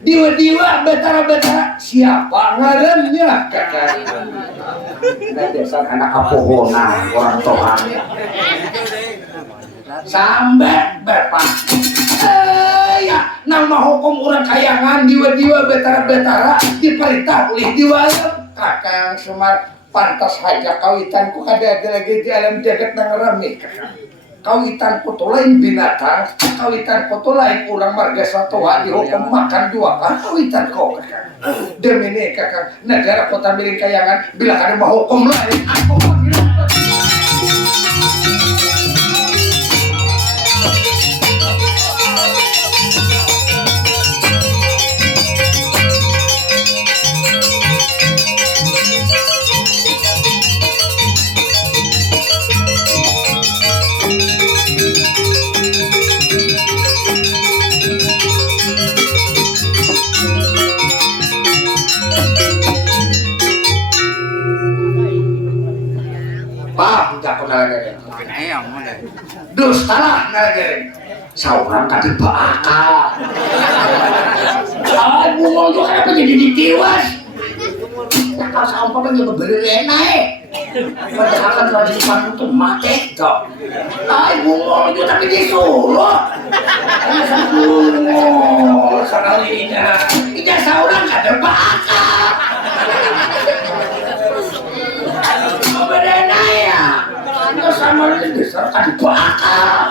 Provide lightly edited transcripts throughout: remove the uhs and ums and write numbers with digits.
Diwa-diwa betara-betara siapa ngarannya kakak? Dasar anak kapohonan orang Tuhan. Sampai Bapak. Ya, nama hukum orang kayangan diwa-diwa betara-betara diperintah oleh diwalam. Kakang Semar pantas saja kawitanku kada ada lagi di alam jagat nang rame kakang. Kawitan koto lain binatang, kawitan koto lain ulang marga satwa dihukum makan dua kan kawitan kau kakak. Demi ini kakak negara kota milik kayangan bila ada mau hukum lain aku panggil. Dustalah nagari saurang kaki bakal bungol juga kenapa jadi ditiwas nakal sampah kan juga berenai padahal kan di depan itu mati dok bungol juga tapi disuruh bungol sekalinya tidak saurang kada bakal berenai ya nggak sama ini besar kan bakal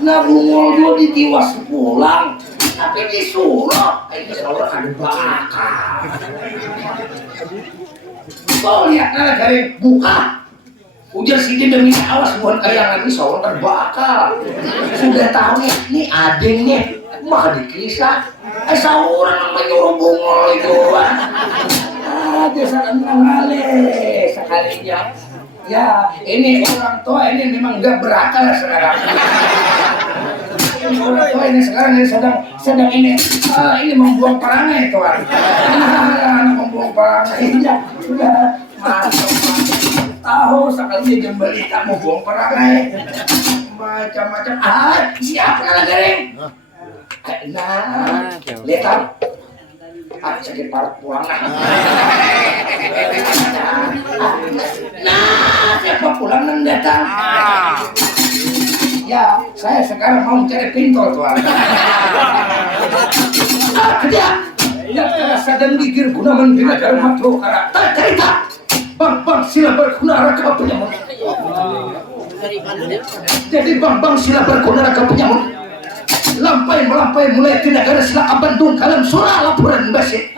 nah bungol juga ditiwas pulang tapi disuruh ini seorang kan bakal kau lihat nana dari buka ujar sini demi awas buat kayangan ini seorang kan bakal sudah tahu nih ini adengnya mah dikisah seorang menyuruh bungol itu desa kali sekalinya. Ya, ini orang tua ini memang gak berakal sekarang. Orang tua ini sekarang ini sedang ini membuang perangai tuan. Membuang perangai ya sudah masuk tahu sekali jembali tak mau buang perangai macam-macam. Siapa lagi? Nah, lihat sakit parut pulang nah siapa pulang dan datang ya saya sekarang mau mencari pintu tuan kerja ya sedang gigir guna membina rumah terukara tak cerita bang sila berguna raka penyamun jadi bang sila berguna raka penyamun lampai mulai tidak ada silaka Bandung kalam surah laporan basi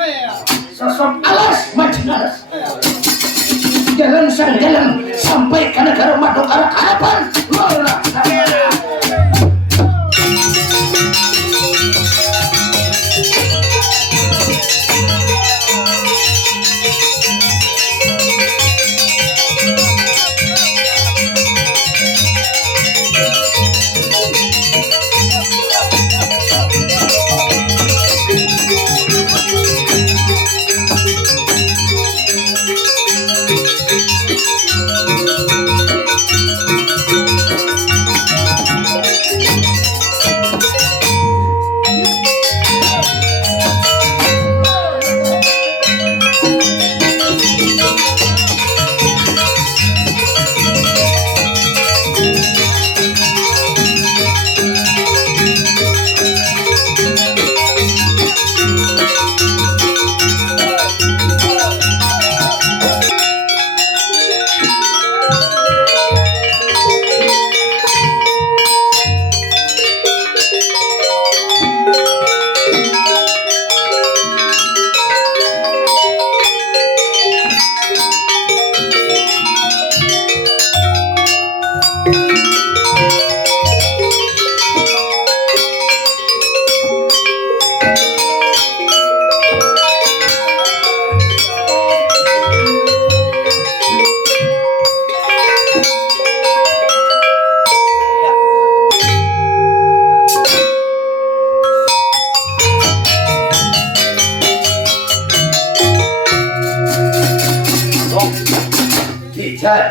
sosok alas macam alas jalan sang jalan sampai ke negara Madukara harapan lola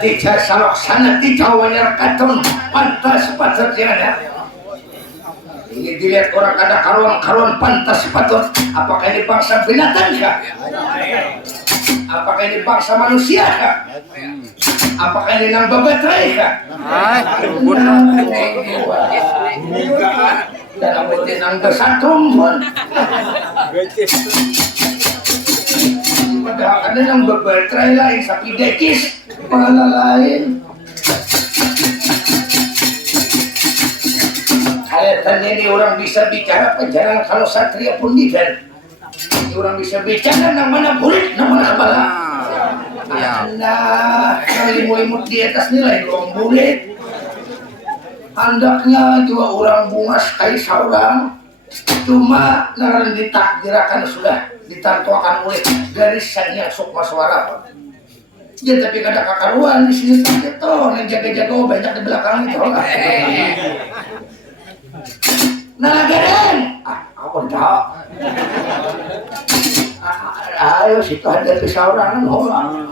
Tidak salok sana tidak wanyar katon pantas pasar tiada Ini dilihat orang ada karuan pantas patut. Apakah ini bangsa binatang kah? Apakah ini bangsa manusia kah? Apakah ini nang babatrai kah? Dan kemudian nang bersatrum pun. Padahal ada yang babatrai lain sapi dekis, kepala lain. Kayaknya ini orang bisa bicara penjara kalau satria pun dikan. Ini orang bisa bicara nang mana burit, nang mana kepala. Anda limut-limut di atas nilai orang burit. Hendaknya juga orang bungas kayak seorang. Cuma naran ditakdirakan sudah ditantuakan oleh garis sanya sukma suara. Ya tapi kada kakaruan di sini tak itu, yang jaga-jaga banyak di belakang itu lah. Nah geren, aku tahu. Ayo situ ada pisauran orang.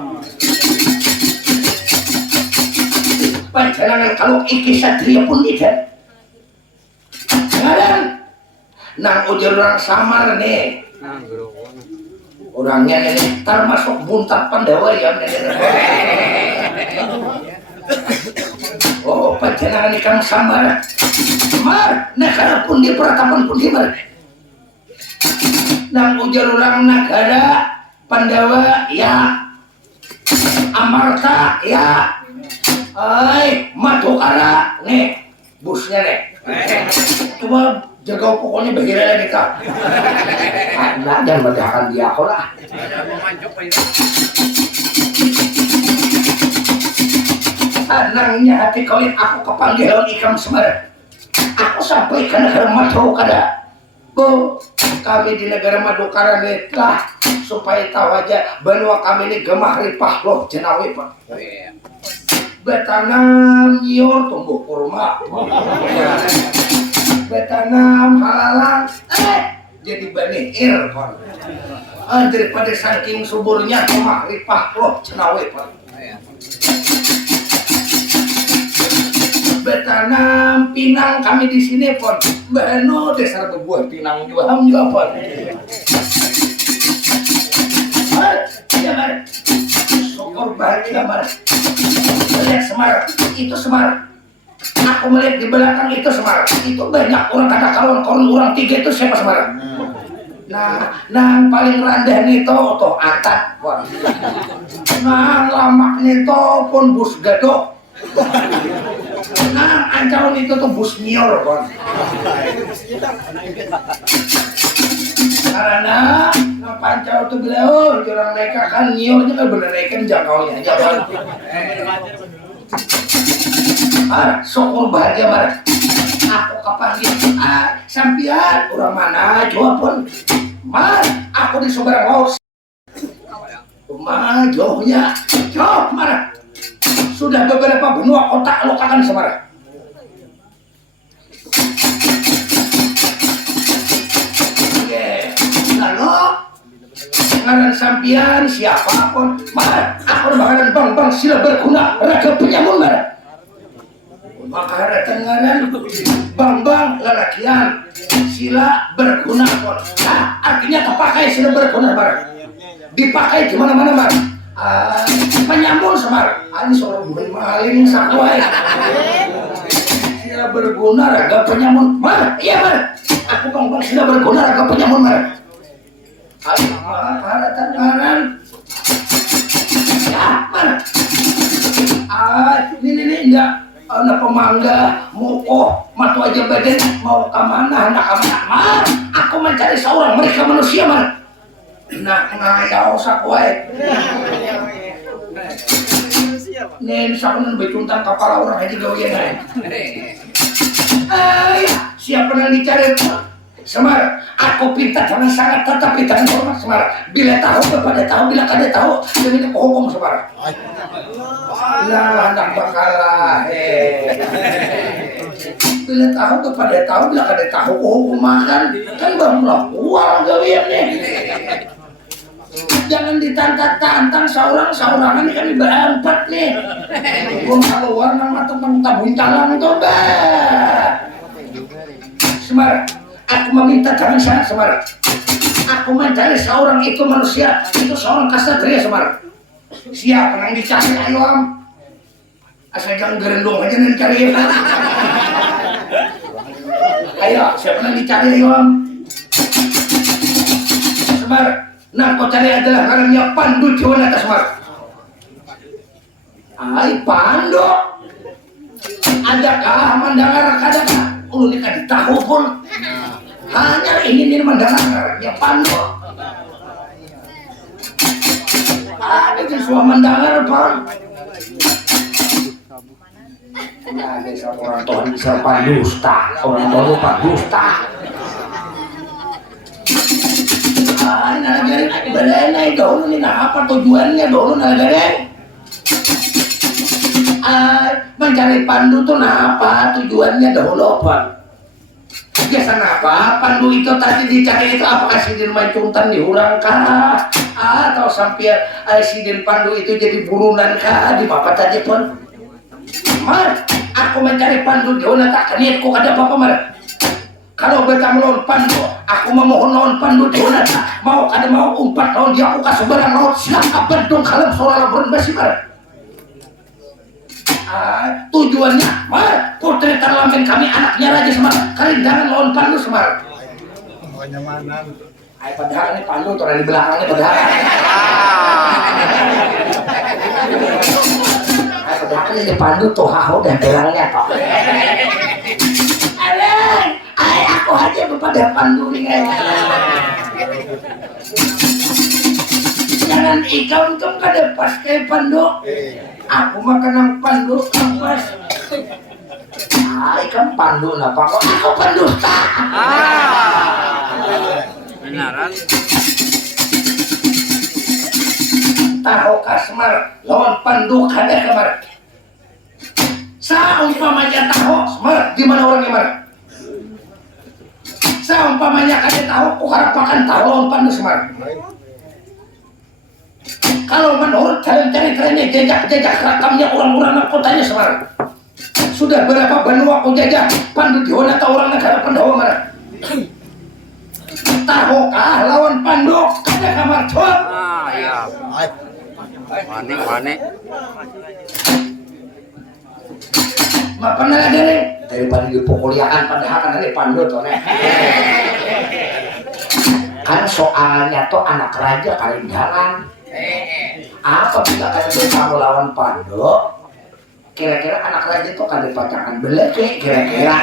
Panjangan kalau iki satria pun tidak. Geren. Nang ujar orang samar nih. Orangnya ini termasuk buntat Pandawa ya. Oh, panjangan ikan samar. Mar, negara pun di peratapan pun di mar. Nang ujar orang negara Pandawa ya. Amarta ya. Ay, Madukara nih busnya nih. Coba jaga pokoknya begini lagi kak. Anda jangan berdahkan dia aku lah. Anangnya hati kau yang aku kepanggilan ikam semar. Aku sampai ke negara Madukara. Bu, kami di negara Madukara netlah supaya tahu aja bahwa kami ini gemah ripah loh jenawi pak. Betanam nyiur tumbuh kurma. Betanam halalang jadi banihir pak. Daripada saking suburnya gemah ripah loh jenawi pak. Betanam pinang kami di sini pon. Bano dasar berbuah pinang juga pon. Ya mar. Syukur bahagia mar. Melihat Semar, itu Semar. Aku melihat di belakang itu Semar. Itu banyak orang kata kawan orang tiga itu siapa Semar? Nah, paling rendah nih toh atat. Nah, lamak nih toh pun bus gadok. Nah, ancaman itu tuh bus nyor kon. Karena pancau tuh beliau orang mereka kan nyornya kan bener kan jangkaunya jangan. Syukur bahagia mar. Aku kepanggil sampian orang mana jawab pun. Mar, aku di Sumberang Laut. Mar jauhnya jauh mar. Sudah beberapa benua kota lokakan Semarang. Lalu ngaran sampian siapapun mar aku bakalan bang sila berguna raga penyamun mar. Maka datang ngaran bang lelakian sila berguna pun. Nah, artinya kepakai sila berguna mar. Dipakai di mana-mana mar. Penyamun Semar. Ini seorang bukan maling sakwai. Sila berguna raga penyamun mar. Iya mar. Aku bang sila berguna raga penyamun mar. Ayo para tanganan. Ya, mana? Ini enggak anak pemangga mukoh matu aja badan mau ke mana anak mar. Aku mencari seorang mereka manusia mar. Nah, ngayau sakwai. Nen sakunan becuntang kepala orang aja gawian. Siapa yang dicari? Semar, aku pinta jangan sangat tetapi jangan hormat Semar. Bila tahu kepada tahu, bila kada tahu demi hukum Semar. Lah, anak bakalah. Bila tahu kepada tahu, bila kada tahu hukum makan. Kan bang uang gawian nih. Jangan ditantang-tantang saurangan ini kami berempat nih. Gua keluar nama tentang tabung calang itu bah. Semar, aku meminta jangan sangat Semar. Aku mencari seorang itu manusia, itu seorang kasatria Semar. Siapa yang dicari ayo am? Asal jangan gerendong aja yang dicari ya. Ayo, siapa yang dicari ayo am? Semar, nah kau cari adalah namanya Pandu Jiwanata Semar. Ay Pandu, adakah mendengar adakah? Ini kan tahu pun. Hanya ingin mendengar ya Pandu. Ada siswa mendengar Pan. Ada seorang Tuhan bisa pandusta, orang tua pandusta. Nalagari balena dulu nih, apa tujuannya dulu nalagari? Mencari Pandu tuh apa tujuannya dahulu Pan? Biasa apa Pandu itu tadi dicari itu apakah sidin mancungtan diurang kah? Atau sampai sidin Pandu itu jadi burunan kah? Di apa tadi Pan? Mar, aku mencari Pandu Jiwanata niatku ada apa Mar? Kalau beta melawan Pandu, aku memohon lawan Pandu Jiwanata. Mau ada mau umpat lawan dia aku kasih barang lawan siapa bedong kalam soal laporan basi Mar. Tujuannya Mar, putri terlamin kami anaknya Raja Semar. Kalian jangan lawan Pandu Semar. Kenyamanan. Padahal ini Pandu tuh di belakangnya padahal. Padahal ini Pandu tuh hao dan belakangnya toh. Aku aja kepada Pandu nih. Jangan ikam kada pas kayak Pandu. Aku makan yang Pandu pas. Ikam Pandu napa kok aku pendusta. Benaran. Tahu Kasmar lawan Pandu kada kamar. Saumpamanya tahu Semar di mana orangnya Mar? Saumpamanya kada tahu ku harapakan tahu lawan Pandu Semar. Kalau menurut cari trennya jejak rakamnya orang-orang kotanya Semar. Sudah berapa benua aku jajah Pandu Jiwanata orang negara Pandawa Mar. Tahukah lawan Pandu kada kamar jawab? Ya. Wane. Mapan na dari daripada dipukuliakan padahal kan dari Pandu tuh nih. Kan soalnya tuh anak raja kalian jalan. Apabila kalian bersama lawan Pandu, kira-kira anak raja tuh kan dipacakan beleke kira-kira.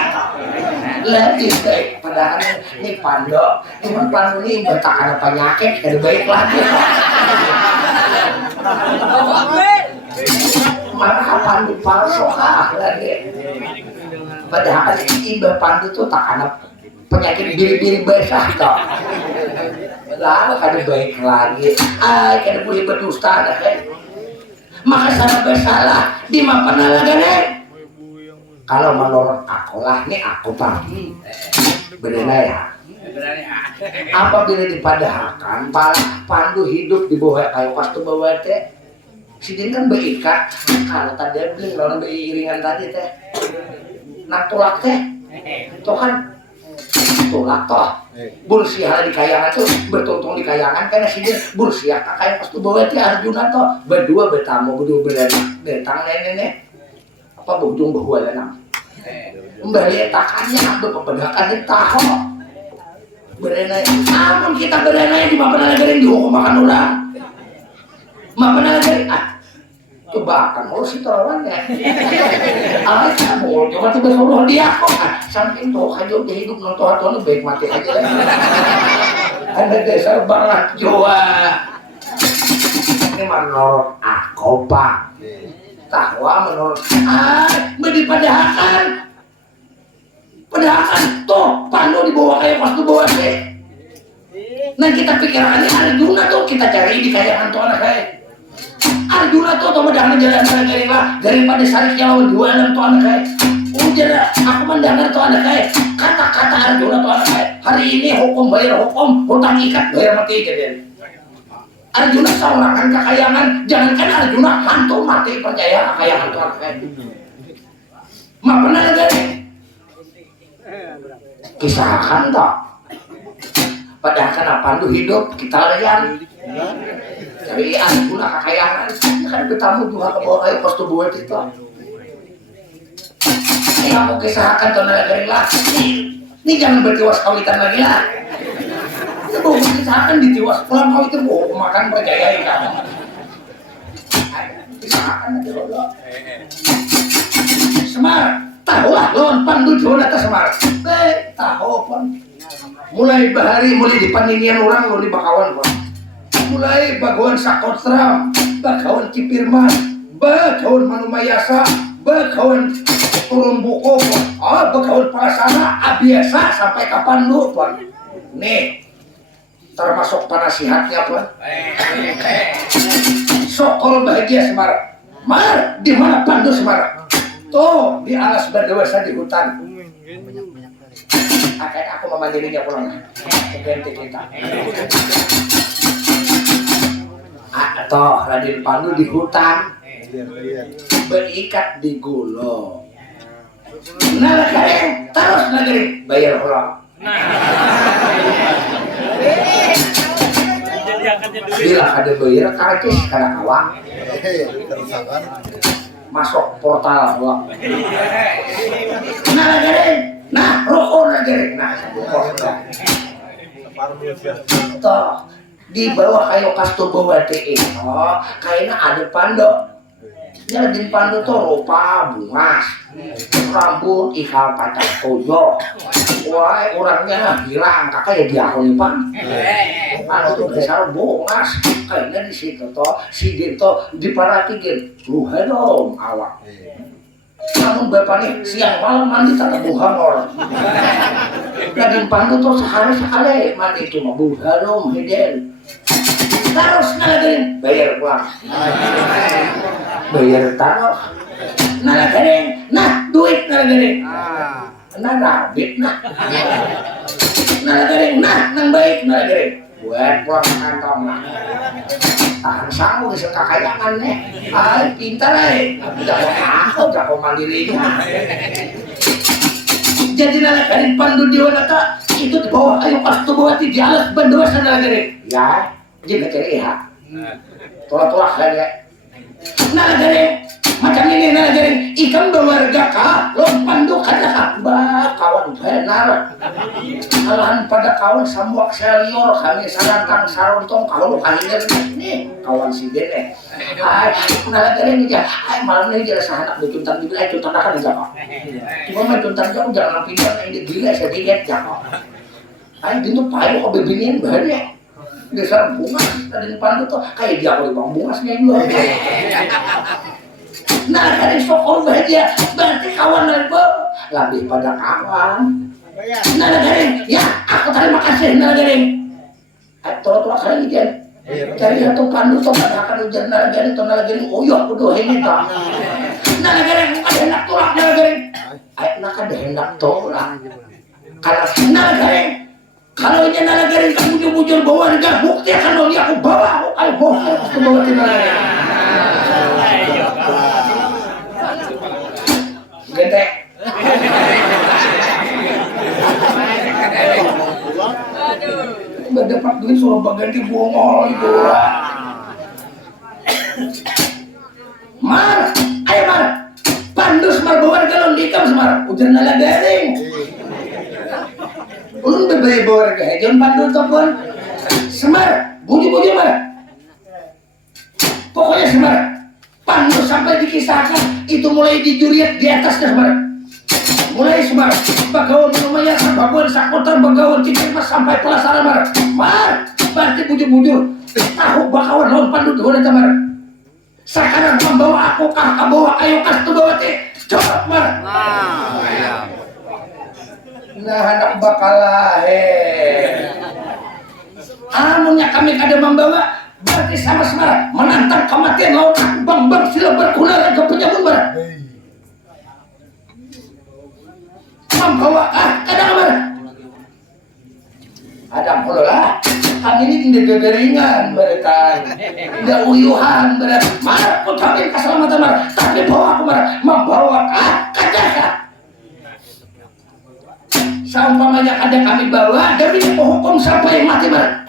Lebih baik padahal ini Pandu, ini Pandu ini bertahan penyakit jadi baik lagi. Marah Pandu palsu lagi. Padahal ibu Pandu tuh tak ada penyakit biri-biri basah toh. Lalu kada baik lagi. Kada boleh berdusta dah. Maka sama bersalah di mana lagi? Kalau menurut aku lah nih aku pagi. Benar ya. Apabila dipadahkan Pandu hidup di bawah kayu pas tu bawah teh. Sidin kan berikat kalau tadi beli lawan beriringan tadi teh nak tulak teh itu kan tulak toh bursiah di kayangan tuh bertuntung di kayangan karena sidin bursiah kakak pas tu bawa teh Arjuna toh berdua bertamu berdua datang nenek apa bujung bahwa lanang kembali takannya berpedakan di tahu berenai namun kita berenai di mana negara yang dihukum makan orang. Mana lagi? Kebakan mau si lawannya. Kamu cuma tiba suruh dia kok. Samping tuh kayu dia hidup nonton tuh baik mati aja. Ada dasar banget jua. Ini menurut aku Pak. Tahu menurut padahal tuh Pandu dibawa kayak pas dibawa sih. Nah kita pikirannya Arjuna tuh kita cari di kayangan tuh anak kayak. Arjuna tuh mendengar jalan lah daripada sariknya lawan dua anak tuh anak kayak. Ujar aku mendengar tuh anak kayak kata-kata Arjuna tuh anak kayak hari ini hukum bayar hukum hutang ikat bayar mati jadi. Arjuna seorangan kekayangan jangankan Arjuna hantu mati percaya kekayangan tuh anak kayak. Mak pernah ada Kisahkan toh. Padahal kan Pandu hidup kita layan. Tapi guna kekayangan. Kan bertamu juga ke bawah kayu kos tubuh itu. Ini kamu kisahkan toh nalagaring lah. Ini jangan bertiwas kawitan lagi lah. Ini bawa kisahkan ditiwas pulang kau itu bawa makan berjaya kamu. Kisahkan aja lo. Semar, tahu lah lawan Pandu Jawa atas Semar. Tahu pun. Mulai bahari mulai di paninian orang lo di Bakawan pun. Mulai Bagawan Sakotram, Bagawan Cipirman, Bagawan Manumayasa, Bagawan Turun Buko, Bagawan Palasana, Abiasa sampai ke Pandu pun. Nih, termasuk penasihatnya pun. Sokol bahagia Semar. Mar, di mana Pandu Semar? Tuh di alas berdewasa di hutan. Akhirnya aku memandirinya pulang. Ganti kita. Toh Raden Pandu di hutan berikat di gulo. Nah kalian terus negeri bayar orang. Bila ada bayar karcis kada kawang. Masuk portal doang. Nah lagarin, nah rokok lagarin, nah toh di bawah kayu kasto bawa itu, kayaknya ada Pandu. Jadi Pandu tuh rupa bungas, rambut ikal pacak toyo. Wah orangnya hilang, kakak ya diakoni Pan. Pandu tuh besar bungas, kayaknya di situ toh si Dito diparatikin, luha dong awak. Namun bapak nih siang malam mandi tak buhang orang. Raden Pandu tuh sehari sekali mandi cuma buhang dong hidden. Terus nalagarin bayar uang. Bayar taruh. Nalagarin, nah duit nalagarin. Nah rabit nah. Nalagarin, nah nang baik nalagarin. Buat pulang kantong lah. Tahan sanggup bisa kekayangan nih. Ay pintar jago mandirinya. Jadi nalagarin Pandu Dewata itu di bawah kayu Kastubawati di alas berdewasa nalagarin. Ya. Jadi kira tolak-tolak saja. Nalagaring macam ini nalagaring ikan berwarga kah? Lo Pandu kada kah? Kawan benar. Alahan pada kawan sambuak selior kami sarantang sarontong kalau kahinya nih kawan si dene. Nalagaring aja. Malam ini jelas anak bercuntang di bilah cuntang akan aja kok. Cuma main cuntang jauh jangan pindah ini gila sedikit ya kok. Gitu payu kok bebinian bahaya. Dasar bungas Raden Pandu tuh kayak dia kalau bang bungasnya juga. Nah dari sokol bahagia berarti kawan lebih pada kawan. Nah dari ya aku terima kasih nah dari. Tolak-tolak kali ini cari satu Pandu tuh pada akan ujar nah dari tuh nah dari uyuh kudu ini tuh. Nah dari bukan hendak tolak nah dari. Nak ada hendak tolak. Karena nah dari kalau ini nalagarin kamu bujur bawa harga bukti akan mau aku bawa ayo bawa ke bawah nalagarin gede nggak dapat duit suruh ganti bongol itu Mar ayo Mar Pandu Semar bawa harga lo dikam Semar ujar nalagarin ulun berbaya bawa harga jangan Pandu topon Semar buji-buji Mar pokoknya Semar Pandu sampai dikisahkan itu mulai dijuriat di atasnya Semar mulai Semar Bagawan Manumayasa Bagawan Sakotar Bagawan Cipirman sampai Palasana Mar berarti bujur-bujur tahu Bagawan lawan Pandu Jawa Mar sekarang membawa aku kah bawa ayo Kastubawati coba Mar nah anak bakal lahir amunnya kami kada membawa berarti sama Semar menantang kematian lawan aku bang sila berguna ke penyambung Mar membawa kada Mar ada mulu lah kami ini tidak gegeringan mereka tidak uyuhan Mar ucapin keselamatan Mar tapi bawa aku Mar membawa kada Saumpamanya ada kami bawa dari hukum sampai mati mana?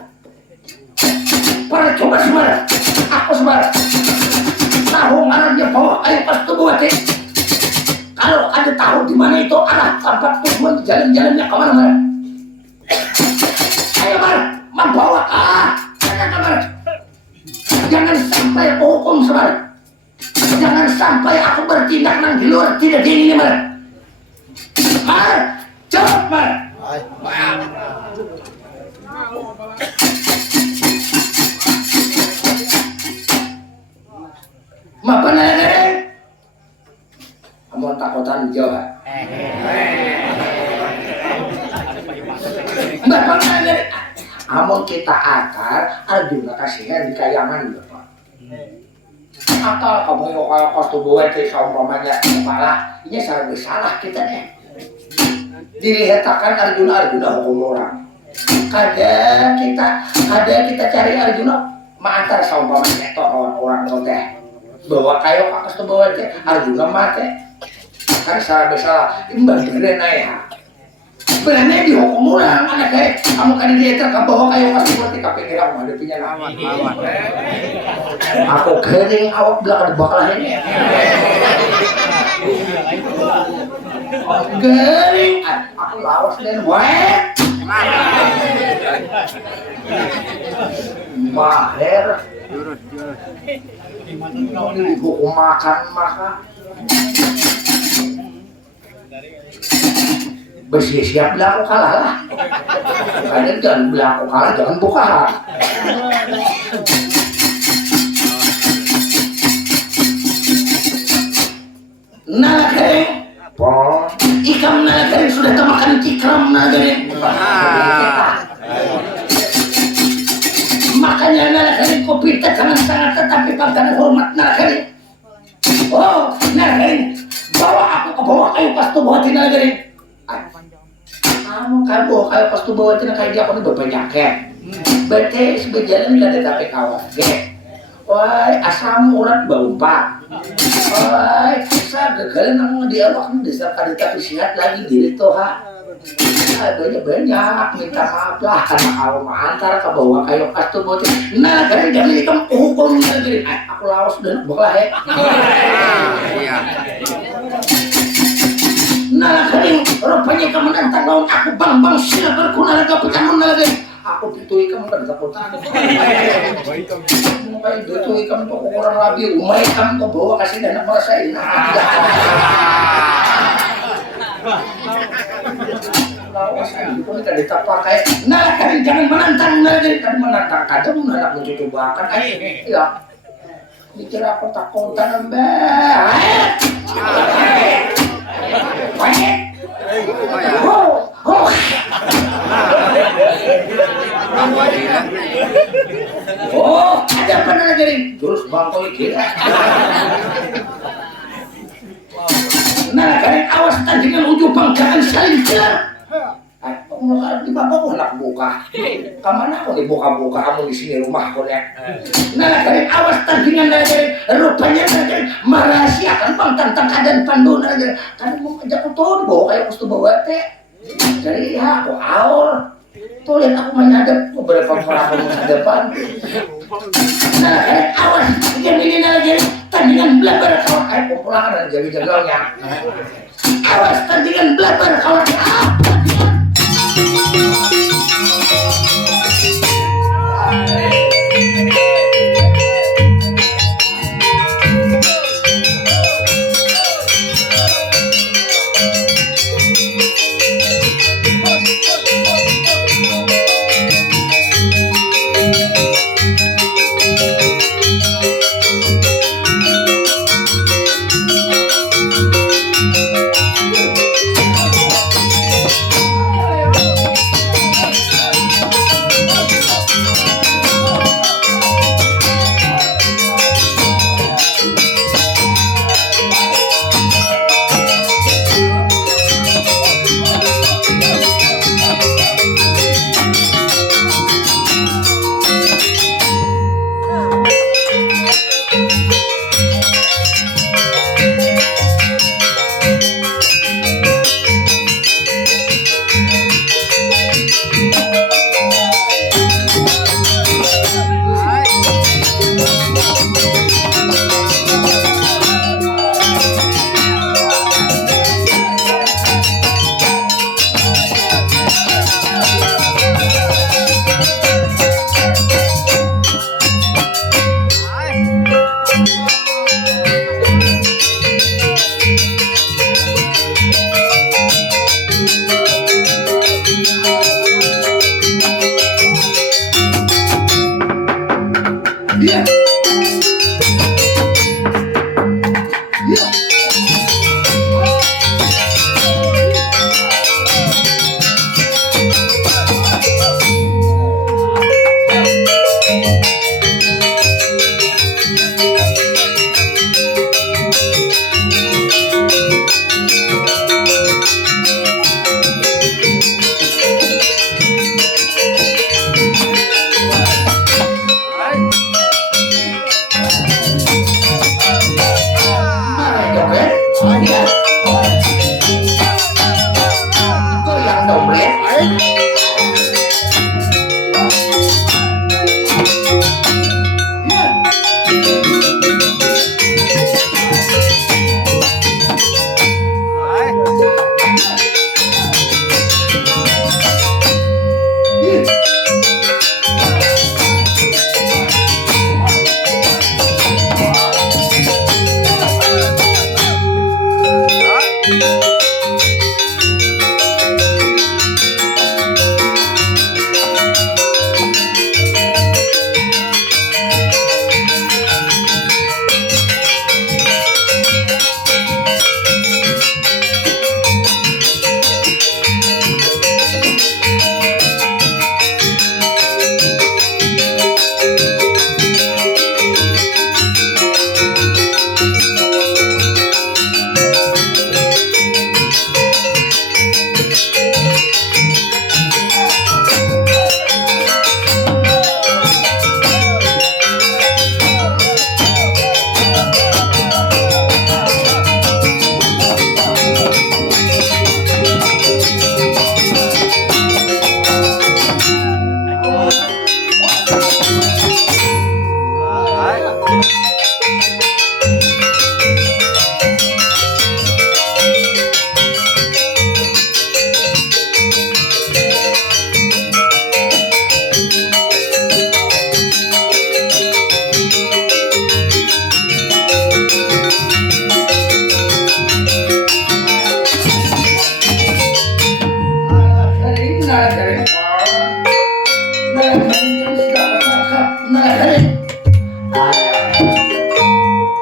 Para coba semara, aku semara. Tahu arahnya bawa ayo pas tubuh hati. Kalau ada tahu di mana itu arah tempat tujuan jalan-jalannya kemana-mana. Ayo mar, membawa kamar. Jangan sampai hukum semara. Jangan sampai aku bertindak nang di luar tidak diingini mar. Mar, cepat mar. Mapa nere? Kamu takutan Jawa. Mapa nere? Amun kita akar, Arjuna kasihan di kayangan Bapak. Akal kamu yang kalau kostum buat di saumpamanya kepala, ini salah kita nih. Dilihatkan Arjuna hukum orang. Kada kita cari Arjuna, mantar saumpamanya orang teh. Bawa kayu kakas tu bawa teh Arjuna mate kan salah imbang bener ya bener dihukum orang anak kayak kamu kan dia bawa kayu kakas buat di KPK kamu ada punya nama aku kering awak belakang bakal ini kering aku lawas dan wet mahir hukum makan bersiap lah aku kalah lah kalian jangan bilang aku kalah jangan buka nalakering ikam nalakering sudah termakan cikram nalakering makanya nalakering kopi jangan sangat tetapi pangkat hormat nalakering nalakering bawa aku ke bawah kayu pas tu bawa nalakering kamu kan bawa kayu pas tu bawa kayu dia aku ni berpenyakit berarti sebenarnya tidak ada tapi kawan wah asam urat bau wah saya gagal nang dialog di serta tapi sihat lagi diri toha banyak minta maaf lah karena kalau antar ke bawah kayu pas tu bawa nah kan jadi kamu hukum lagi aku lawas dan bakal nah kering rupanya kamu nantang lawan aku bang sila berguna lagi kamu lagi aku pitui kamu kan takutan kayak pitui kamu kok kurang lebih umai kamu ke bawah kasih dana merasain lawas itu kita ditapakai nah kering jangan menantang lagi kan menantang kadang anak mencucu bahkan iya mikir aku takutan mbak ada apa lagi nih? Terus bangkoi kita. Nah, kalian awas tandingan ujung banggaan saling jelas. Aku di bapak aku nak buka. Kamana aku nih buka-buka kamu di sini rumahku ya. Nah, kalian awas tandingan lagi. Rupanya lagi merahasiakan bang tentang keadaan Pandu lagi. Kalian mau ajak aku tuh bawa kayak aku tuh bawa teh. Jadi ya aku awal. Tuh lihat aku menyadap beberapa orang masa depan. Nah, kalian awas yang ini lagi tandingan belabar kawan. Ayo pulang dan jaga-jaganya. Awas tandingan belabar kawan.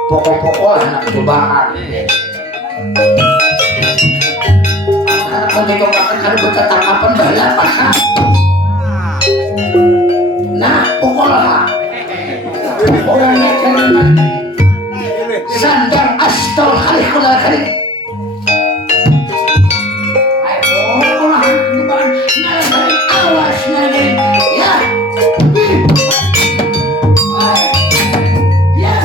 Pokok-pokok anak cobaan. Anak mencobakan kalau bertetapan bahaya pasang. Nah, pokoklah orangnya jangan sandang astol kali kula kali. Ayo, pokoklah bukan nalari awas nalari ya. Ya.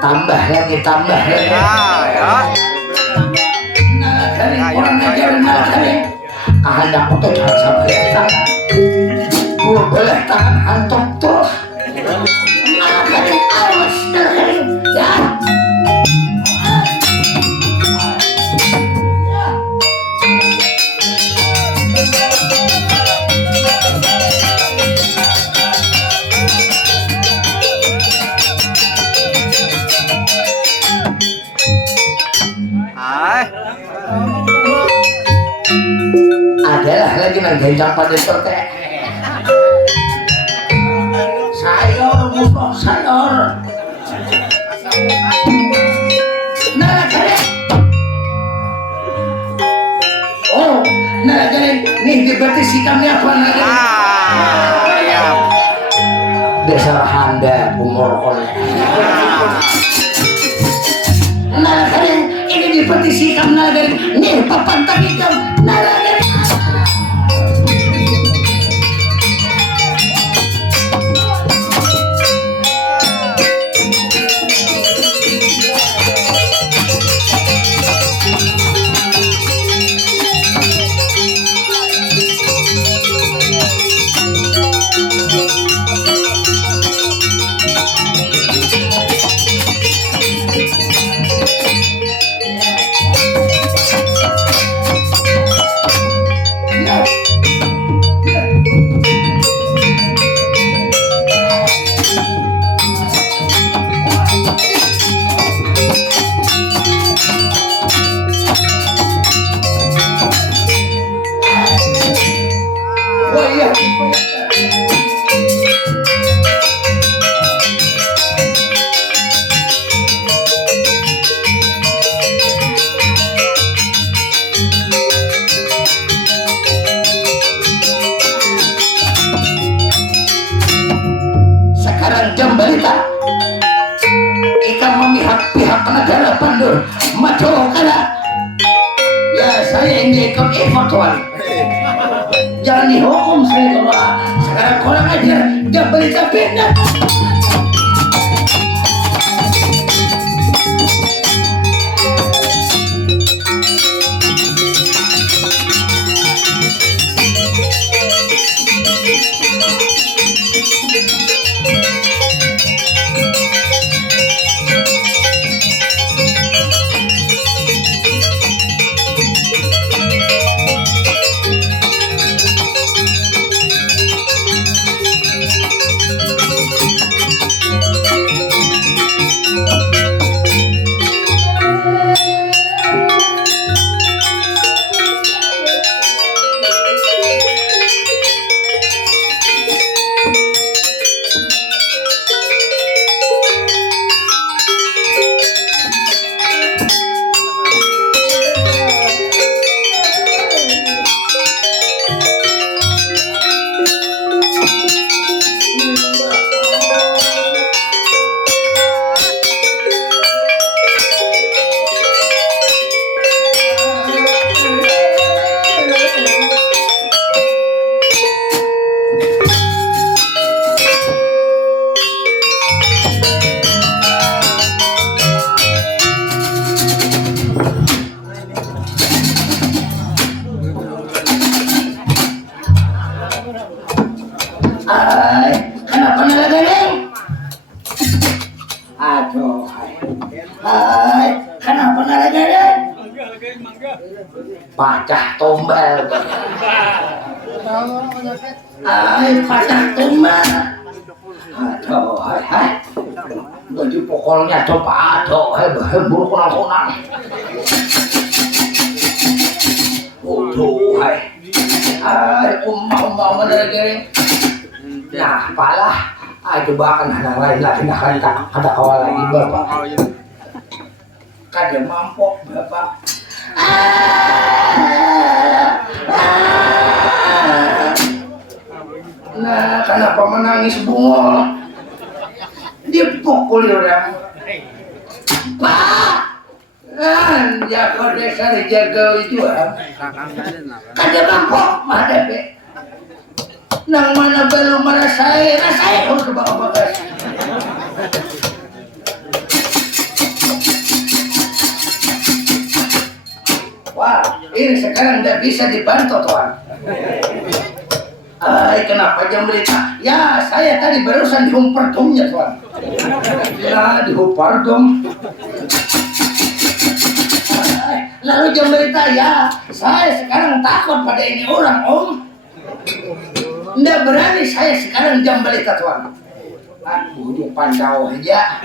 Tambah lagi nalakari orang ajar nalakari kehendak untuk jangan sampai tangan gua boleh tangan hantok terus nalakari awas nalakari ya. Adalah lagi nanggancang pada sote sayur musuh sayur nalakari oh nalakari nih diberarti sikapnya apa nalakari ya. dasar handa umur oleh nalakari ini diberarti sikap nalakari nih papan tak hijau nalakari. Pihak negara Pandur Maju Kala ya saya ini ikut evakuan jangan dihukum saya kalau sekarang kurang ajar dia berita pindah. Kenapa nalagaling? Aduh, kenapa nalagaling? Pacah tombal. Ay, patah tumbang. Aduh, hai. Baju pokolnya coba aduh, buru kunang-kunang. Aduh, hai. Ay, umma menegering. Nah, palah. Ay, coba akan ada lain lagi, nah ada kawal lagi bapak. Kada mampu bapak. Nah, kenapa menangis bungol? Dipukul orang. Pak! Jago desa dijaga itu kada mampu menghadapi. Nang mana belum merasai harus ke bawah bagas. Wah, ini sekarang tidak bisa dibantu tuan. Ay, kenapa jam berita? Ya, saya tadi barusan dihumpar domnya tuan. Ya, dihumpar dom. Lalu jam berita ya, saya sekarang takut pada ini orang om. Nggak berani saya sekarang jam berita tuan. Aduh, dia pancau aja.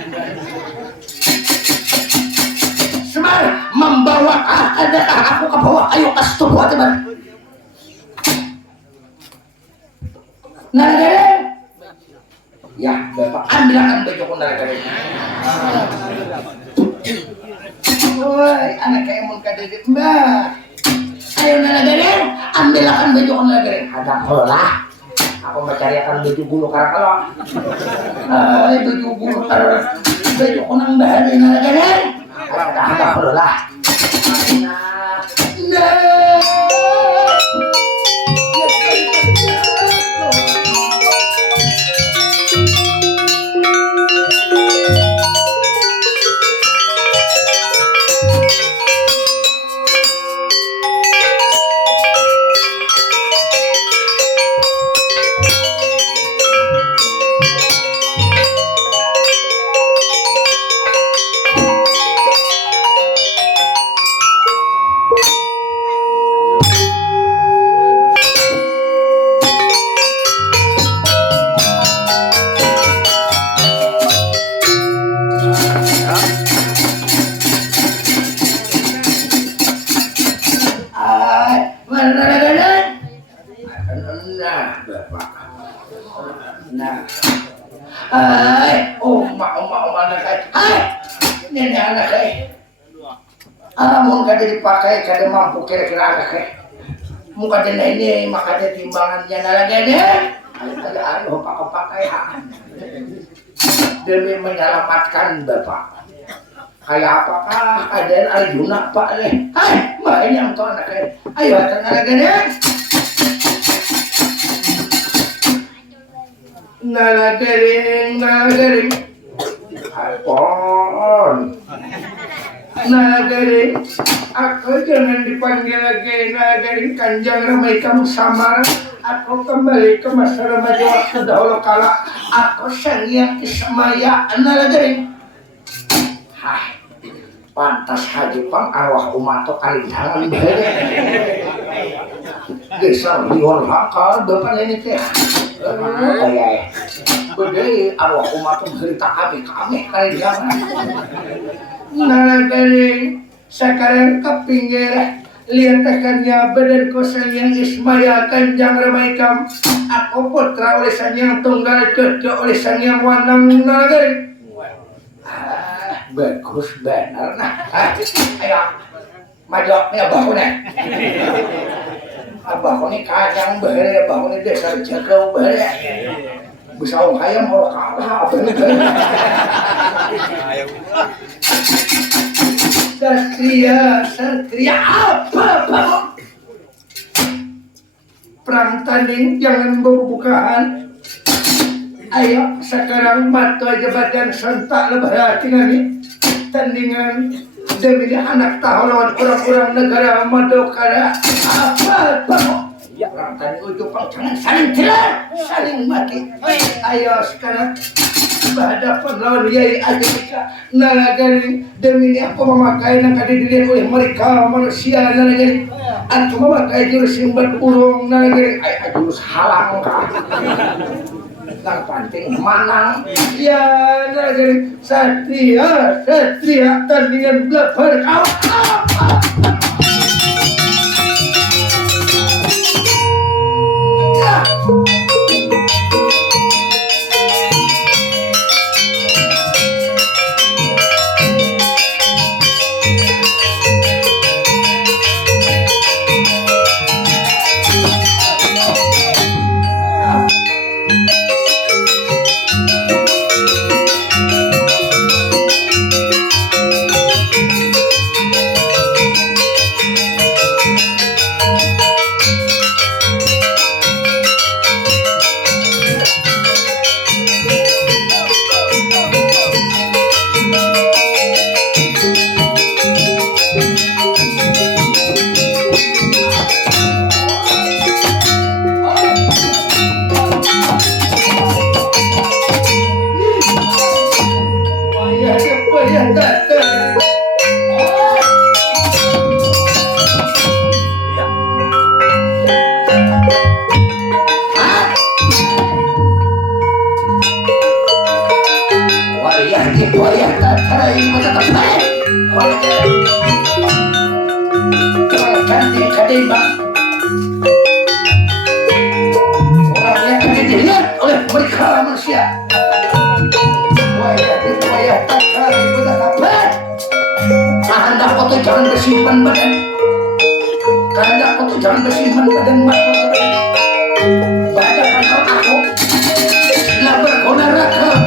Semar membawa adakah aku ke bawah ayo kasih buat teman. Naragareng. Ya, bapak ambilkan baju ku naragareng. Woi, anak kayak mun kadedek mbah. Ayo naragareng, ambilkan baju ku naragareng. Ada lah. Aku mencarikan baju bulu karakalo. Ay, baju bulu karakalo. Baju ku nang bahari naragareng. Ada lah. Nah. Dipakai kada mampu kira-kira anak muka dena ini maka ada timbangannya nalagay deh ada pakai demi menyelamatkan bapak kayak apakah ada Arjuna pak deh hai makanya untuk anak ayo atas nalagay deh nalagay Alpon nalagay aku jangan dipanggil lagi nalagay Kanjang Ramai kamu samar aku kembali ke masa remaja waktu dahulu kala aku Sang-Hyang Ismaya nalagay hai pantas haji pang arwah umato kalinangan desa diwan hakal bapak ini teh kayak bedai arwah umato berita kami kalinangan nalagay sekarang ke pinggir lihatkannya badanku Sang-Hyang Ismaya Kanjang Ramai kam aku putra oleh Sang-Hyang Tunggal Dodo oleh Sang-Hyang Wanang nalagay bagus benar nah ayo maju nih abahku nih abahku nih kacang bahaya abahku nih desa jaga bahaya bisa orang kaya mau kalah apa nih Satria apa perang tanding jangan bukaan ayo sekarang matu aja badan sentak lebar hati nih tandingan demi anak tahu lawan orang-orang negara Madokara apa ya perang tanding ujung jangan saling celah saling mati ayo sekarang berhadapan lawan Yai Agika nalagari demi aku memakai nak dilihat oleh mereka manusia nalagari aku memakai jurus simbat urung nalagari jurus halang nang panting manang ya nalagari satria tandingan belakang jangan bersimpan badan kehendak aku jangan bersimpan badan badan aku lah berguna raka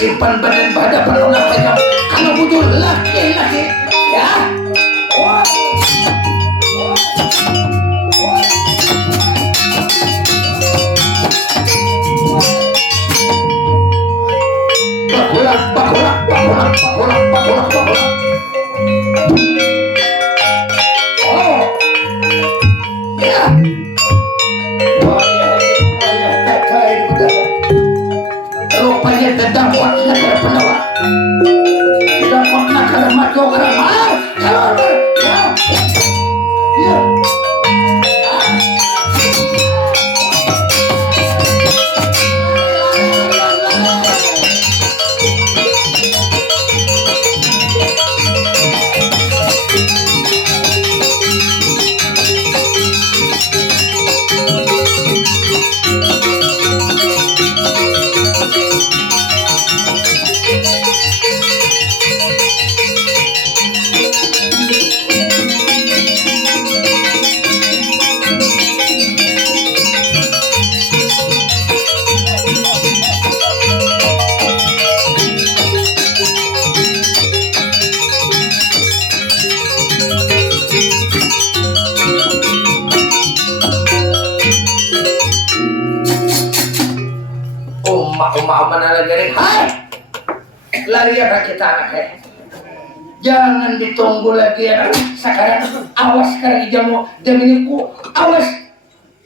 simpan badan pada perlulah pegang kalau butuh laki-laki ya bakulah oh ya rupanya terdampak negara penawar terdampak negara maju negara malar keluar ya mana lagi hai lari ya kita anak jangan ditunggu lagi ya sekarang awas sekarang jamu deminiku awas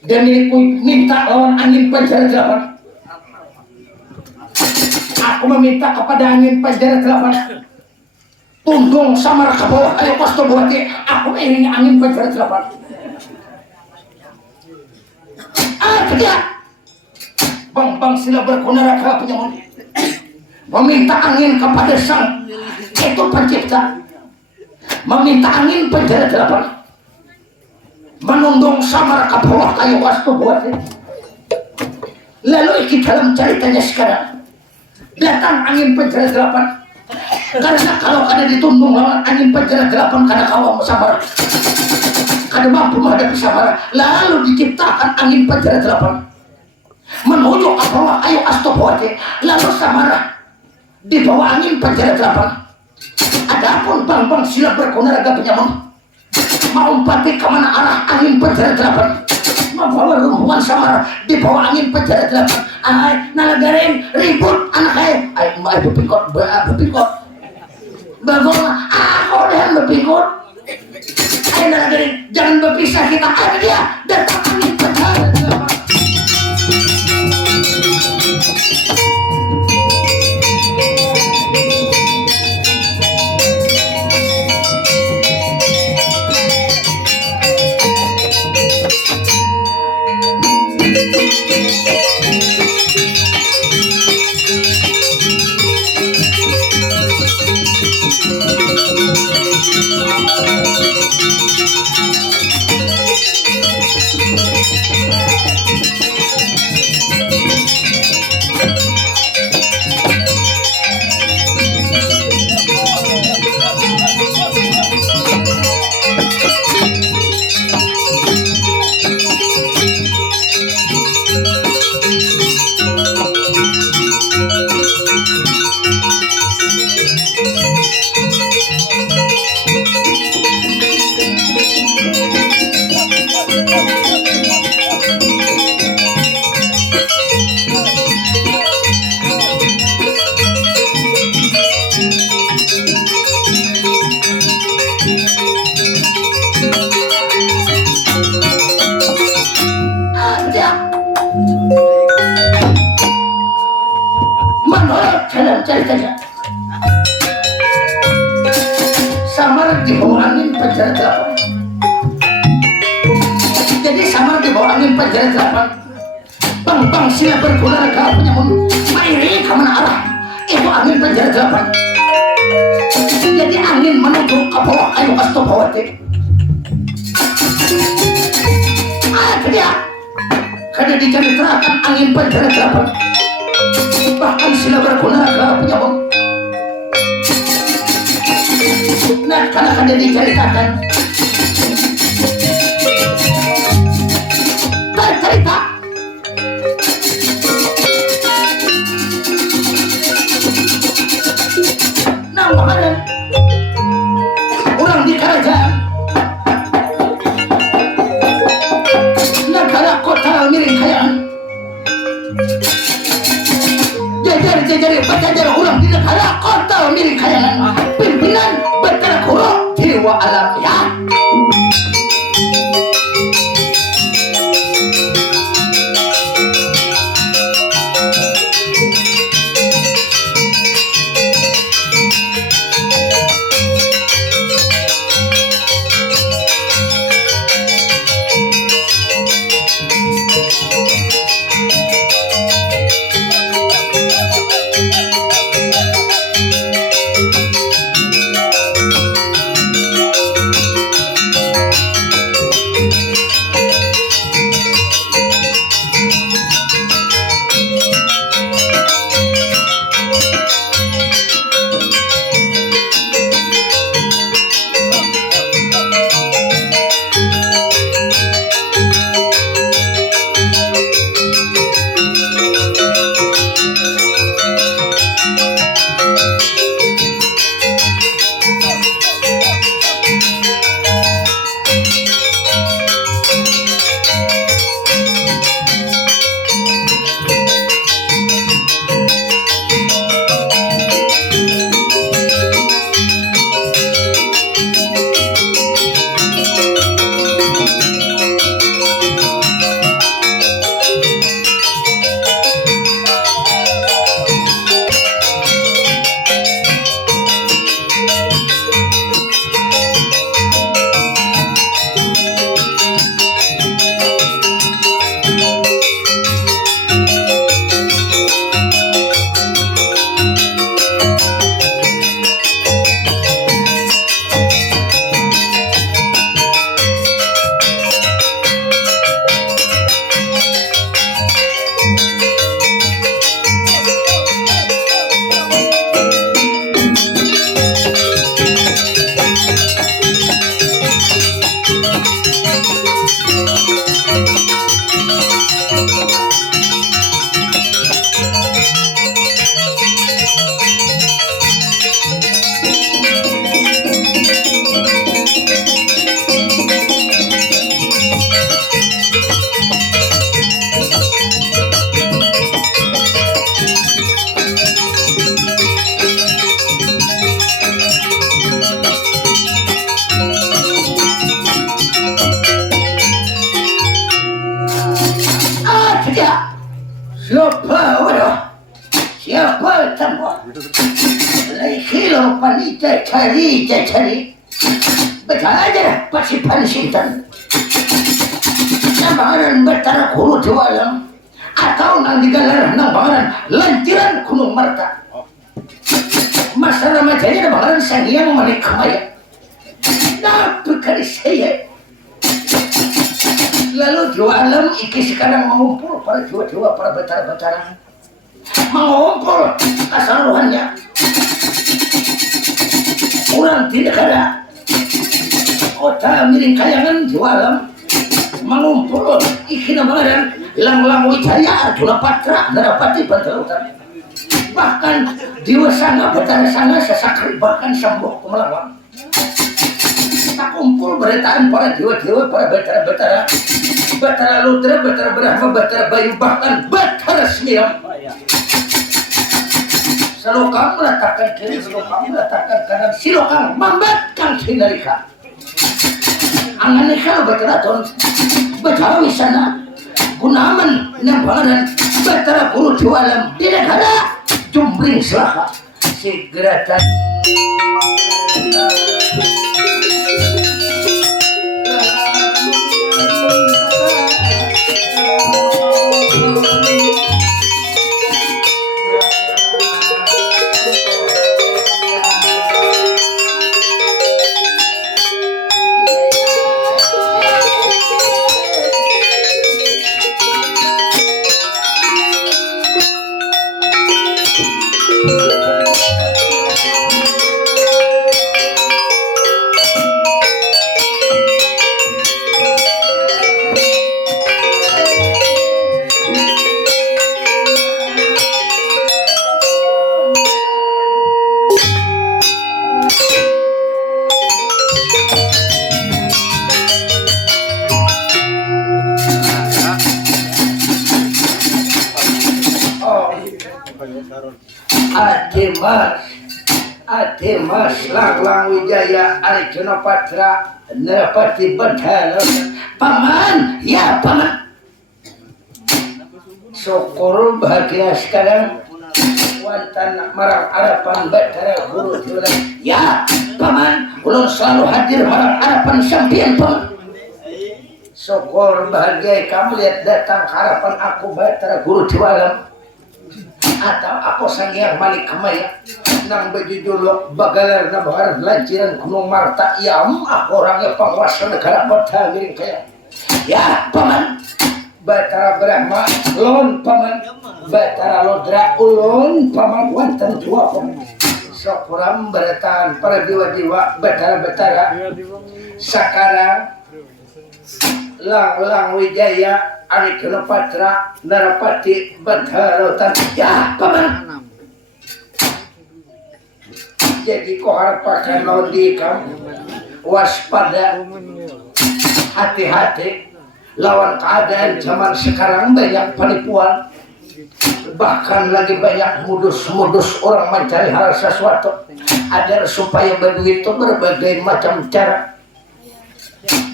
deminiku minta lawan angin penjara 8 aku meminta kepada angin penjara 8 tunggung samar ke bawah ayo pas tuh buatnya aku iringi angin penjara 8 kerja bang sila berguna raka penyamun meminta angin kepada sang itu pencipta meminta angin penjara 8 menundung samar ke bawah kayu wastu buatnya lalu ikut dalam ceritanya sekarang datang angin penjara 8 Karena kalau ada ditundung lawan angin penjara 8 karena kawam sabar, kada mampu menghadapi samara, lalu diciptakan angin penjara 8 menuju Apawa Ayu Astopowati, lalu samara di bawah angin penjara 8. Adapun Bang Sila Berkunaraga Penyamun maumpati kemana arah angin penjara 8, membawa rombongan samara di bawah angin penjara 8. Ay nalagarin ribut anak ay bepingkot bagus aku udah bepingkot ay nalagarin jangan berpisah kita ada dia datang angin penjara 8. Samar di bawah angin penjara 8. Jadi samar di bawah angin penjara 8. Bang Sila Berkunaraga Penyamun mairi kemana arah itu angin penjara 8. Jadi angin menuju ke bawah Ayu Astopowati. Ada dia karena diceritakan angin penjara 8. Bahkan Sila Berkunaraga Penyamun nah karena ada diceritakan cerita nah kemarin orang di kerajaan negara kota miring kayaan jajar orang di negara kota miring kayaan pimpinan Betara Kuro Dewa Alam ya. Kilo panita cari betul aja pasti pansintan nambaran betara kuno jualan atau nang digalar nambaran lantiran kuno marta masalah macamnya nambaran sangiang mereka maya tapi kali saya lalu jualan iki sekarang mengumpul para jiwa-jiwa para betara-betara mengumpul keseluruhannya orang tidak ada kota miring kayangan jualan mengumpul iki nambaran lang-lang wijaya Arjuna Patra Narapati Bantarutan bahkan diwasana betara sana sesakri bahkan sembuh melawan tak kumpul beretaan para dewa-dewa para betara-betara betara Ludra, betara Brahma, betara Bayu bahkan betara Semiram Salokang meletakkan kiri, Salokang meletakkan kanan, Silokang membatkan Sinarika angan kalau betaraton betara wisana gunaman nambaran betara guru jualan di negara Jumbring Selaka segera Mas lang-lang wijaya Arjuna Patra Narapati Bantarutan paman ya paman syukur bahagia sekarang wantan marang harapan betara guru jualan ya paman ulun selalu hadir marang harapan sampian paman syukur bahagia kamu lihat datang harapan aku betara guru jualan atau aku sangiang malik kemaya nang bejujulok bagalar na bahar lanciran gunung marta aku orangnya penguasa negara kota miring kaya ya paman betara Brahma lon paman betara Ludra ulun paman wanten tua paman syukuram beretan para dewa-dewa betara-betara sekarang lang-lang wijaya Arjuna Patra Narapati Bantarutan ya paman jadi kau harapakan lawan kamu waspada hati-hati lawan keadaan zaman sekarang banyak penipuan bahkan lagi banyak modus-modus orang mencari hal sesuatu agar supaya berduit itu berbagai macam cara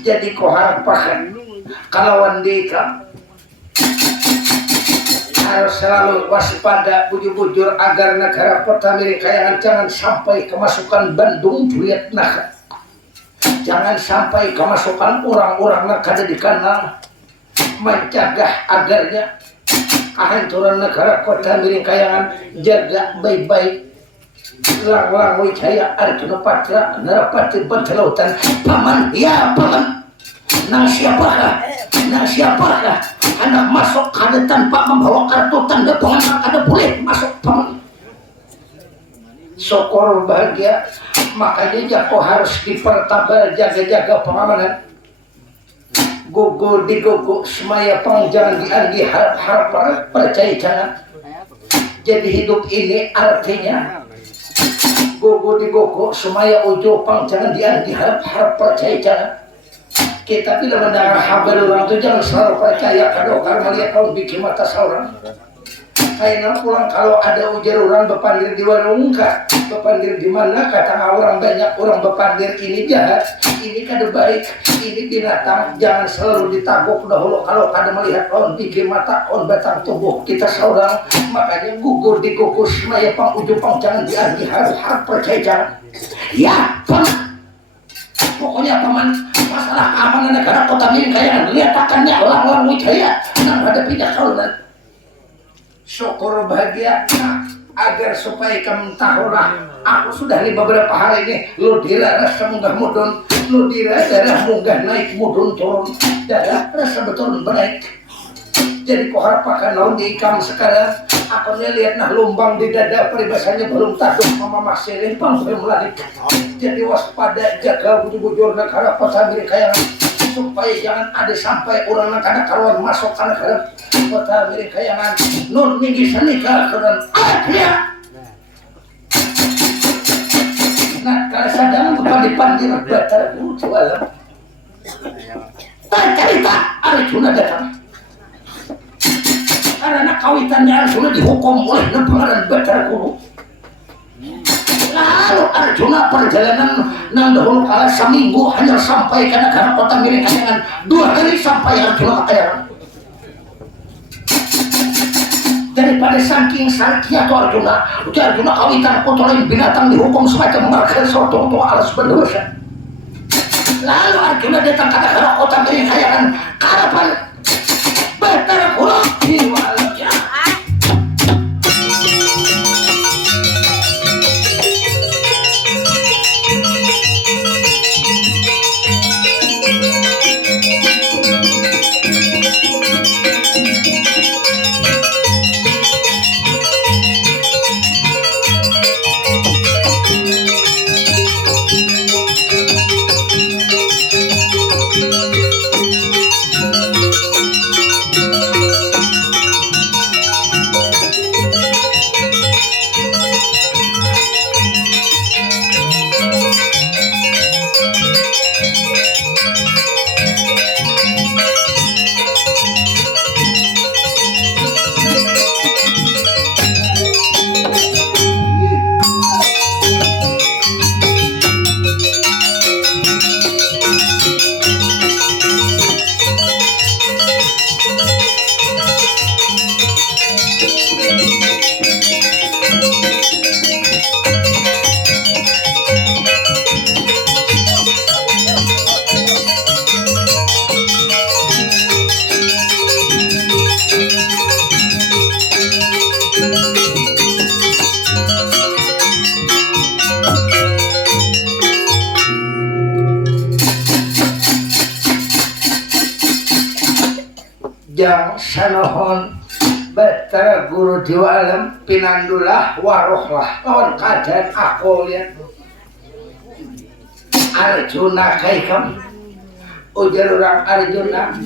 jadi kau harapakan kalawan kamu harus selalu waspada bujur-bujur agar negara kota miring kayangan jangan sampai kemasukan Bandung duit nah jangan sampai kemasukan orang-orang nak ada di kanan mencegah agarnya kehancuran negara kota miring kayangan jaga baik-baik lang-lang wijaya Arjuna Patra Narapati Bantarutan paman ya paman nang siapakah anak masuk kada tanpa membawa kartu tanda pengenal kada boleh masuk paman syukur bahagia makanya jago harus dipertabar jaga-jaga pengamanan gugu digugu semaya pang jangan dianggi harap-harap percaya jangan jadi hidup ini artinya gugu digugu semaya ujo pang jangan dianggi harap-harap percaya jangan kita tidak mendengar kabar orang itu jangan selalu percaya kalau melihat kau bikin mata seorang. Kayaknya pulang kalau ada ujar orang berpandir di warung enggak bepandir di mana kata orang banyak orang bepandir ini jahat, ini kada baik, ini binatang, jangan selalu ditaguk dahulu kalau kada melihat on pikir mata on batang tubuh kita seorang, makanya gugur dikukus maya pang ujung pang jangan diargi harus percaya jangan. Ya, paman. Pokoknya paman masalah keamanan negara kota Ming kayak liatakannya orang-orang Wijaya nang hadapinya kaulan. Syukur bahagia agar supaya kamu tahulah aku sudah nih beberapa hari ini lu dira rasa munggah mudun, lu dira darah munggah naik mudun turun, darah rasa betul baik. Jadi kau harapakan lawan di ikam sekarang aku lihat nah lumbang di dada peribahasanya belum taduk mama masih lempang belum melalik. Jadi waspada jaga bujur-bujur negara kota Amerika supaya jangan ada sampai orang nak karuan masuk ke negara kota Amerika yang nun minggi senika keran ya. Nah kalau sedang berpandi-pandi batar jualan cerita Arjuna datang karena kawitannya Arjuna dihukum oleh nemparan batar guru. Lalu Arjuna perjalanan nang dahulu kala seminggu hanya sampai ke negara kota Amerika dengan 2 hari sampai Arjuna ke Thailand. Daripada saking sakitnya Arjuna kawitan kotorin binatang dihukum semacam mereka soto alas berdosa. Lalu Arjuna datang ke negara kota Amerika dengan karapan Batar Guru diwalnya. Jang sanohon Batar Guru diwalam pinandulah warohlah lawan keadaan aku lihat Arjuna kaikam ujar orang Arjuna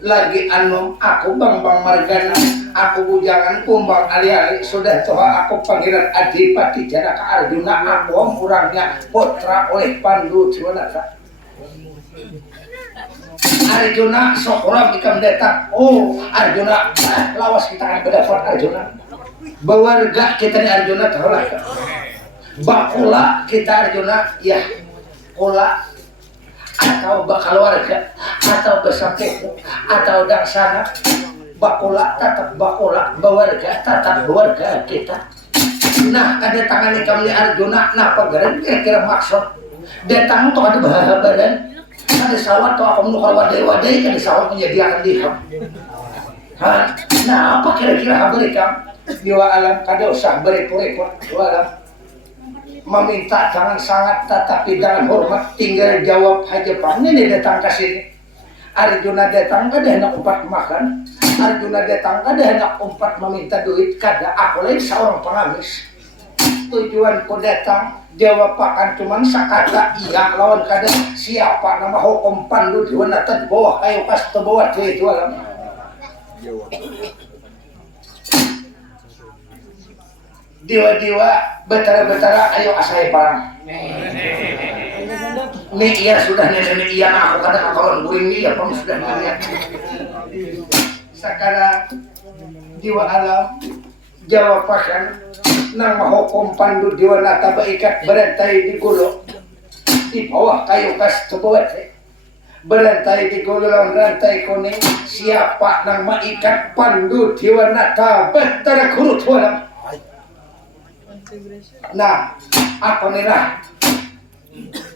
lagi anu aku bang margana aku bujangan kumbang ali-ali sudah toha aku panggilan adipati janaka Arjuna aku orangnya putra oleh Pandu Jiwanata. Arjuna seorang ikam datang. Oh Arjuna lawas kita akan berdapat Arjuna bawarga kita ni Arjuna tahulah bakula kita Arjuna ya kula atau bakal warga atau besapeku atau dangsana bakula tetap bakula bawarga tetap bawarga kita. Nah kedatangan ikam ni Arjuna nah pagaran kira-kira maksud datang untuk ada bahabaran ada sawat atau aku menukar wadai-wadai kan sawat menyediakan diham. Nah apa kira-kira habar ikam diwa alam kada usah berepot-repot alam meminta jangan sangat tetapi dengan hormat tinggal jawab aja Pak ini datang ke sini. Arjuna datang kada hendak umpat makan, Arjuna datang kada hendak umpat meminta duit, kada aku lain seorang pengamis. Tujuanku datang jawab pakan cuman sakata iya lawan kada siapa nama hukum Pandu Jiwanata di bawah kayu kas ke bawah itu alam. Diwa-diwa betara-betara ayo asai parang. Nih iya sudah nenek iya nah aku kadang kawan guring iya pam sudah lihat. Sekarang jiwa alam jawab pakan nang mahukum pandu diwanata baikat berantai di gulo di bawah kayu kas tebuat berantai di gulo lawan rantai kuning siapa nang maikat pandu diwanata betara kurut walam. Nah apa nila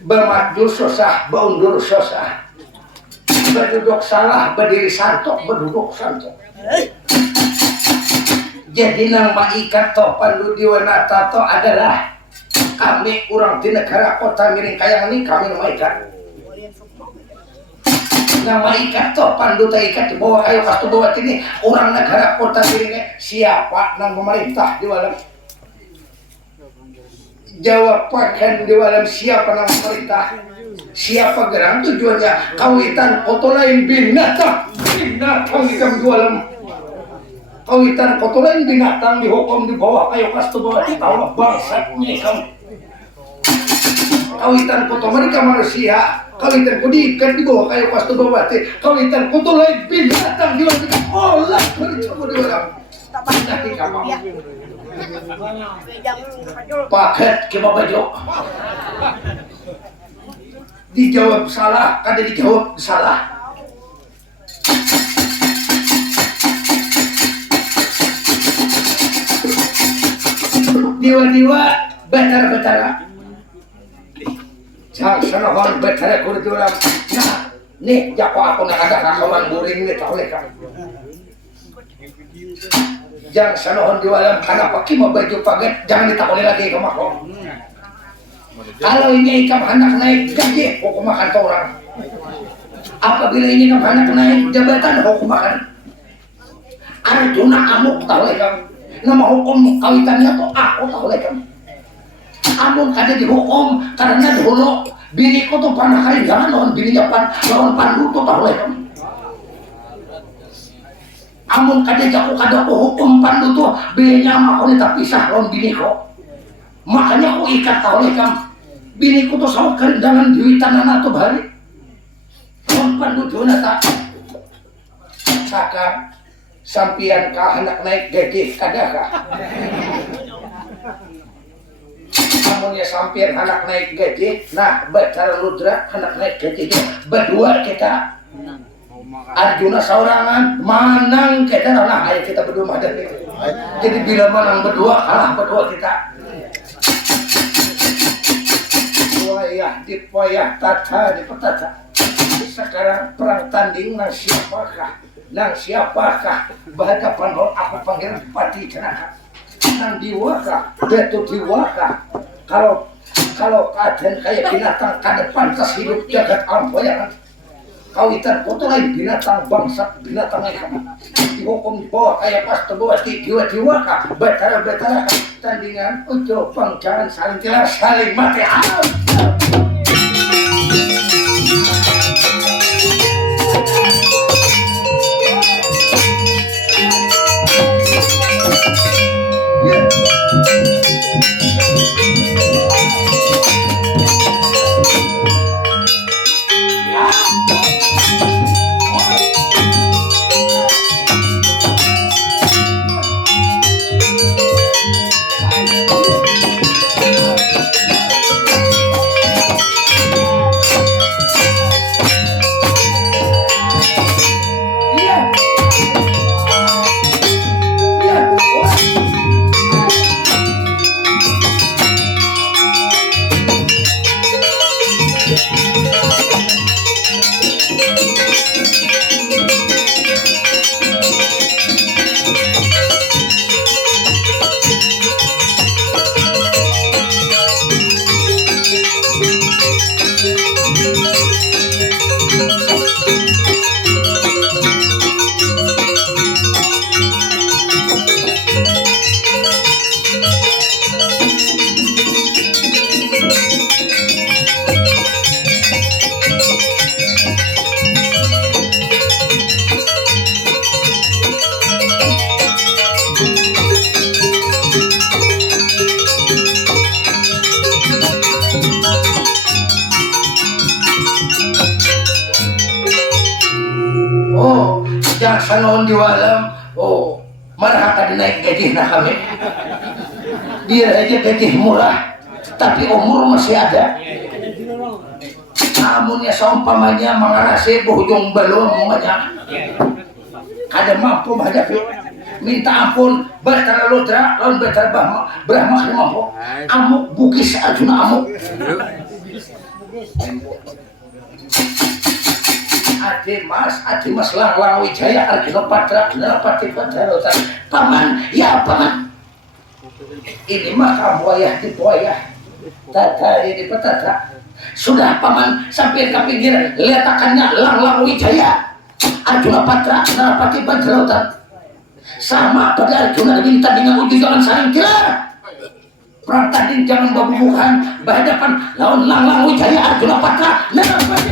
bermaju susah beundur susah berduduk salah berdiri santok berduduk santok. Jadi nama ikat to pandu diwanata to adalah kami orang di negara kota miring kayang ini kami nama ikat. Nama ikat to pandu ta ikat di bawah kayu kastu bawah ini orang negara kota miringnya siapa nang pemerintah di dalam jawab pakan di dalam siapa nang pemerintah siapa gerang tujuannya kawitan koto lain binatang di dalam kawitan koto lain binatang dihukum di bawah kayu kastu bawah di bawah bangsatnya kamu kawitan koto mereka manusia kawitan koto diikat di bawah kayu kastu bawah kawitan koto lain binatang di bawah olah bercoba di bawah nanti kamu paket kema baju dijawab salah kada dijawab salah diwa-diwa betara-betara jangan sanohon betara kuridulam nah nih jako aku nak ada rakaman buring nih tahu lekang jangan sanohon diwalam karena pakai mau baju paget jangan ditakoni lagi ke makhluk kalau ini ikam hendak naik gaji hukum makan orang apabila ini ikam hendak naik jabatan hukum makan Arjuna amuk tahu lekang nama hukum kawitannya tuh aku tahu lekang amun kada dihukum karena dulu biniku tuh pernah kali jangan lawan bininya lawan pandu tuh tahu lekang amun kada jago kada hukum pandu tuh bininya mah aku tak pisah lawan biniku makanya aku ikat tahu lekang biniku tuh sama kerendangan di tanah tuh balik lawan pandu dona tak sakar sampian ka hendak naik gaji kadakah namun ya sampian hendak naik gaji nah Bathara Rudra hendak naik gaji berdua kita Arjuna saurangan manang kita nah ayo kita berdua madan itu jadi bila menang berdua kalah berdua kita wayah dipoyah tata dipetata sekarang perang tanding nang siapakah berhadapan aku panggil pati kenaka nang diwakah betul diwakah kalau keadaan kayak binatang kada pantas hidup jagat alam goyangan kawitan koto lain binatang bangsa binatang kamu dihukum bawah kayak pas terbawa diwakah betara tandingan ujo bang jangan saling jelas saling mati jangan di walam oh marah tadi naik gaji nah kami dia aja gaji murah tapi umur masih ada. Namunnya seumpamanya mengarasi berujung belum banyak ada mampu menghadapi minta ampun Batara Ludra lawan Batara Brahma mampu amuk bukis Arjuna amuk Adi Mas Langlang Wijaya Arjuna Patra Narapati Batara Ludra paman ya paman ini mah kamu ayah di ayah tata ini petata sudah paman sampai ke pinggir letakannya Langlang Wijaya Arjuna Patra Narapati Batara Ludra sama pada Arjuna minta dengan uji jangan saling kira perang tanding jangan babubuhan berhadapan lawan Langlang Wijaya Arjuna Patra Narapati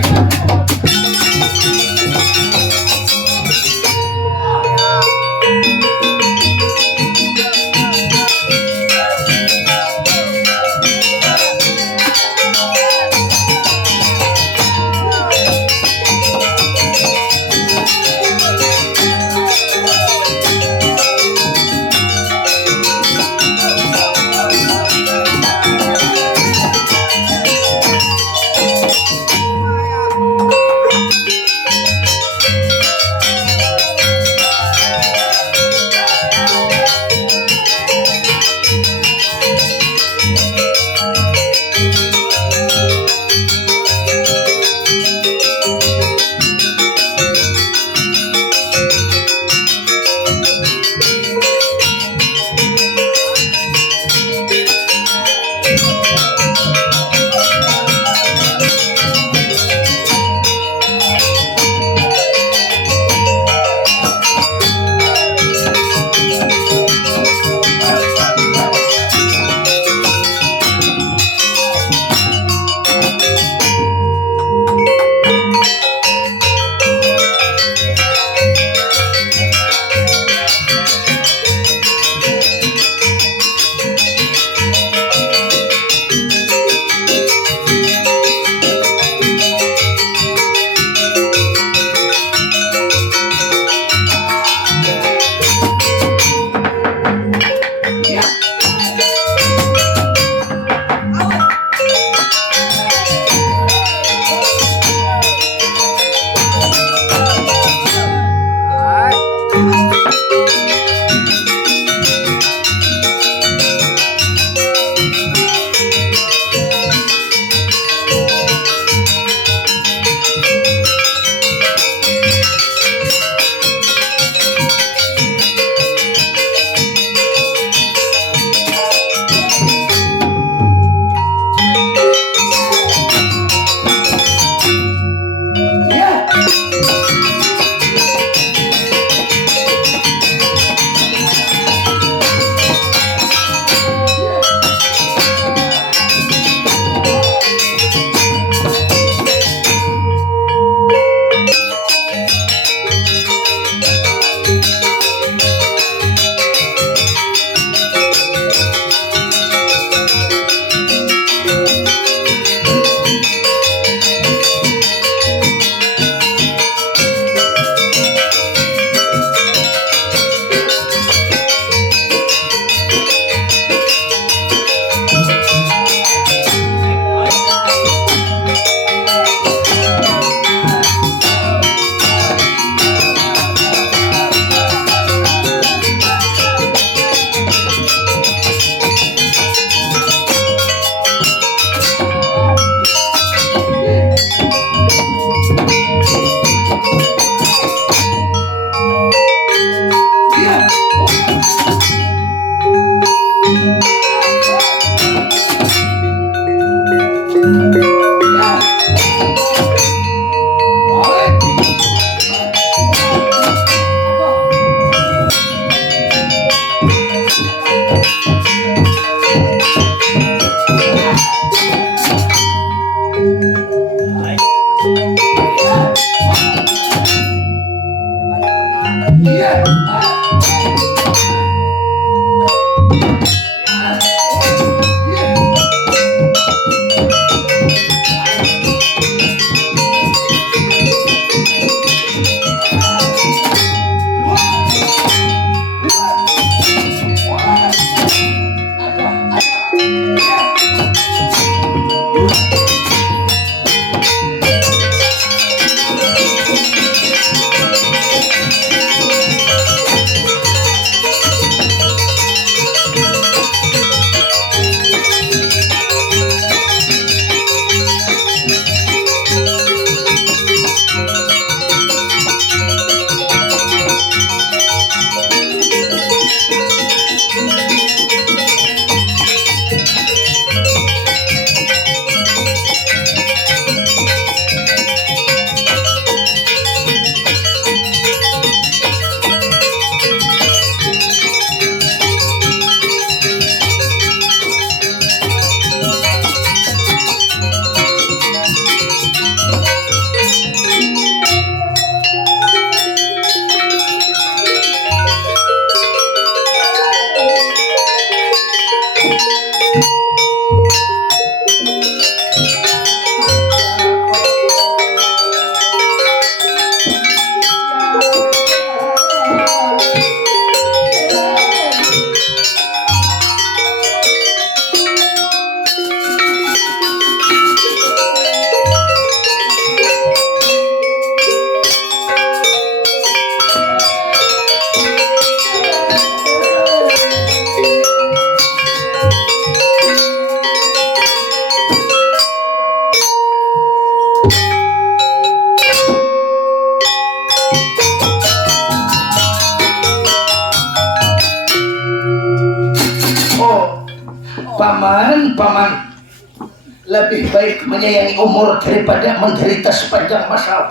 lebih baik menyayangi umur daripada menderita sepanjang masa.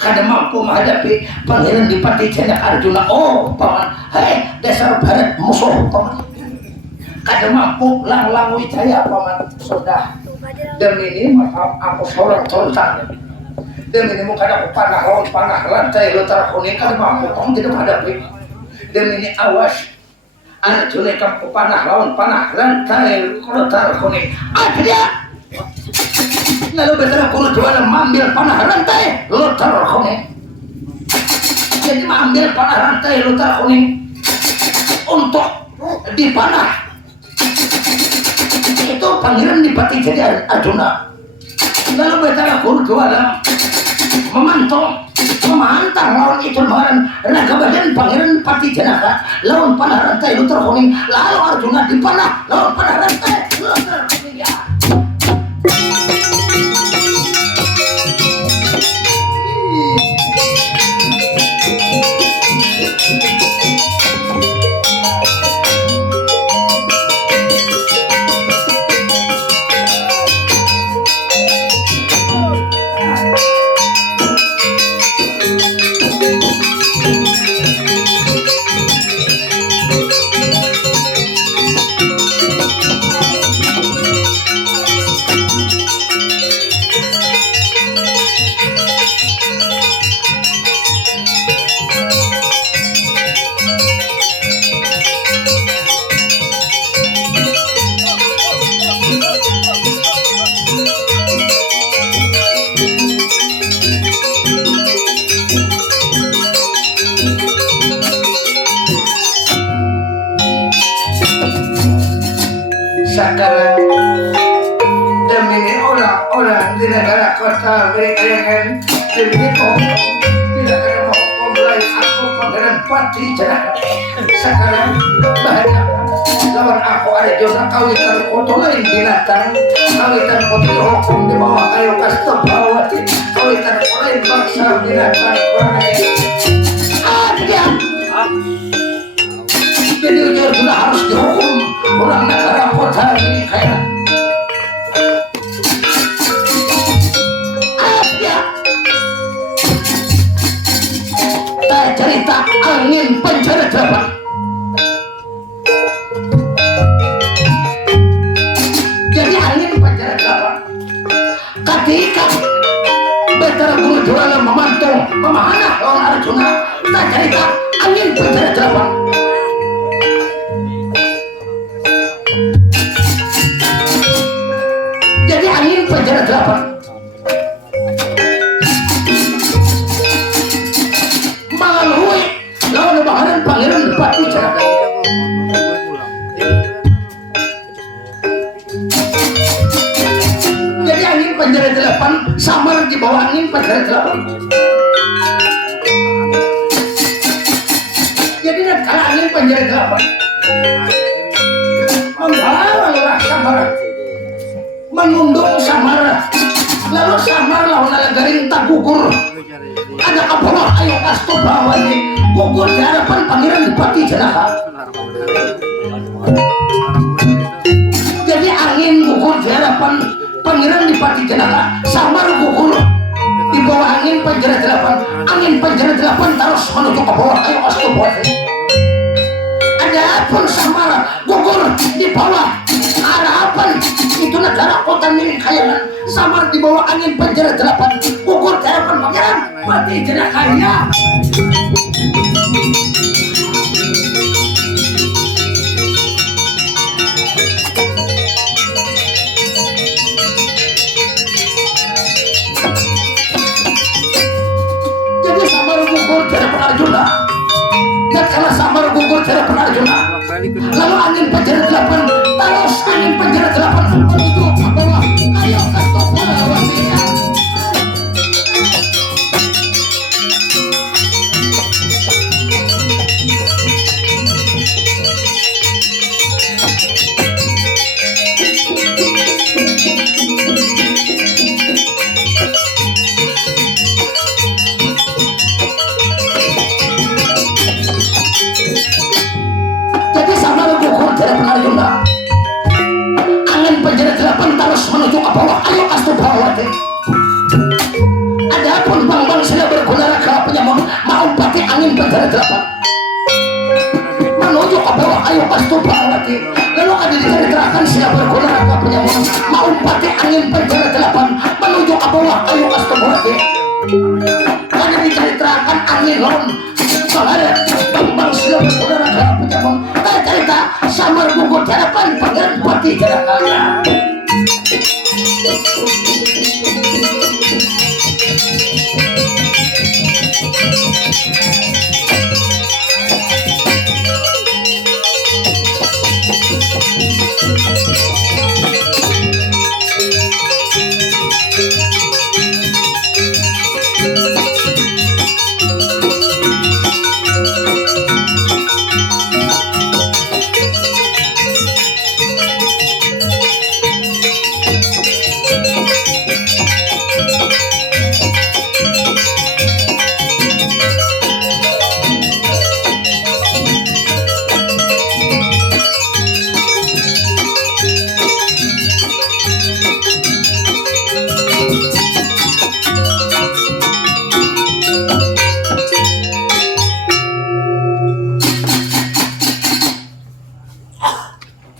Kada mampu menghadapi Pangeran Dipati Janak Arjuna. Oh paman, hei dasar barat musuh paman. Kada mampu lang-lang wijaya paman. Sudah demi ini maaf aku seorang tolong. Demi ini muka aku panah lantai lutar kuning kada mampu paman tidak menghadapi. Demi ini awas Arjuna kamu panah lantai lutar kuning. Ada lalu betara kuno jualan mengambil panah rantai lutar kuning. Jadi mengambil panah rantai lutar kuning untuk dipanah. Itu Pangeran Dipati jadi Arjuna. Lalu betara kuno jualan memantang lawan itu kemarin raga badan Pangeran Dipati Janaka lawan panah rantai lutar kuning. Lalu Arjuna dipanah lawan panah rantai lutar kuning ya. Sekarang demi orang-orang di negara kota berikan demi tidak ada mau mulai aku Pangeran Dipati Janaka. Sekarang banyak lawan aku Arjuna kawitan koto lain binatang, kawitan koto hukum di bawah kayu Kastapawati, kawitan lain bangsa binatang kurang ada. Jadi Arjuna harus dihukum orang negara kota ini kayak ada. Tak cerita angin penjara 8. Jadi angin penjara 8 ketika betara guru jualan memantung memanah lawan Arjuna. Tak cerita angin penjara 8. Jadi angin penjara 8 melalui lawan baharan Pangeran Dipati Janaka. Jadi angin penjara 8 samar di bawah angin penjara 8. Jadi kalau angin penjara 8 membawa samar menunduk samar, lalu samar lawan garing tak gugur. Ada kabar ayo kasto bawa ini gugur di hadapan Pangeran Dipati Janaka. Jadi angin gugur di hadapan Pangeran Dipati Janaka, samar gugur di bawah angin penjara 8. Angin penjara 8 terus menuju ke bawah ayo kasto bawa ini. Adapun samar gugur di bawah harapan itu negara kota milik kayangan, samar di bawah angin penjara 8 gugur di hadapan Pangeran Dipati Janaka. Jadi samar gugur di hadapan Arjuna. Dan kalau samar gugur di hadapan Arjuna, lalu angin penjara 8 terus angin penjara 8 menuju ke bawah ayo Kastapawati. Jadi samar gugur di hadapan Arjuna, angin penjara delapan terus menuju ke bawah. Ayo Astubawati. Adapun bang sudah berguna raka penyamun mau pakai angin bentara delapan menuju ke bawah. Ayo Astubawati. Lalu ada diceritakan sudah berguna raka penyamun mau pakai angin bentara delapan menuju ke bawah. Ayo Astubawati. Ada diceritakan angin lon soalnya bang sudah berguna raka penyamun cerita samar buku delapan pangeran pati jarakannya.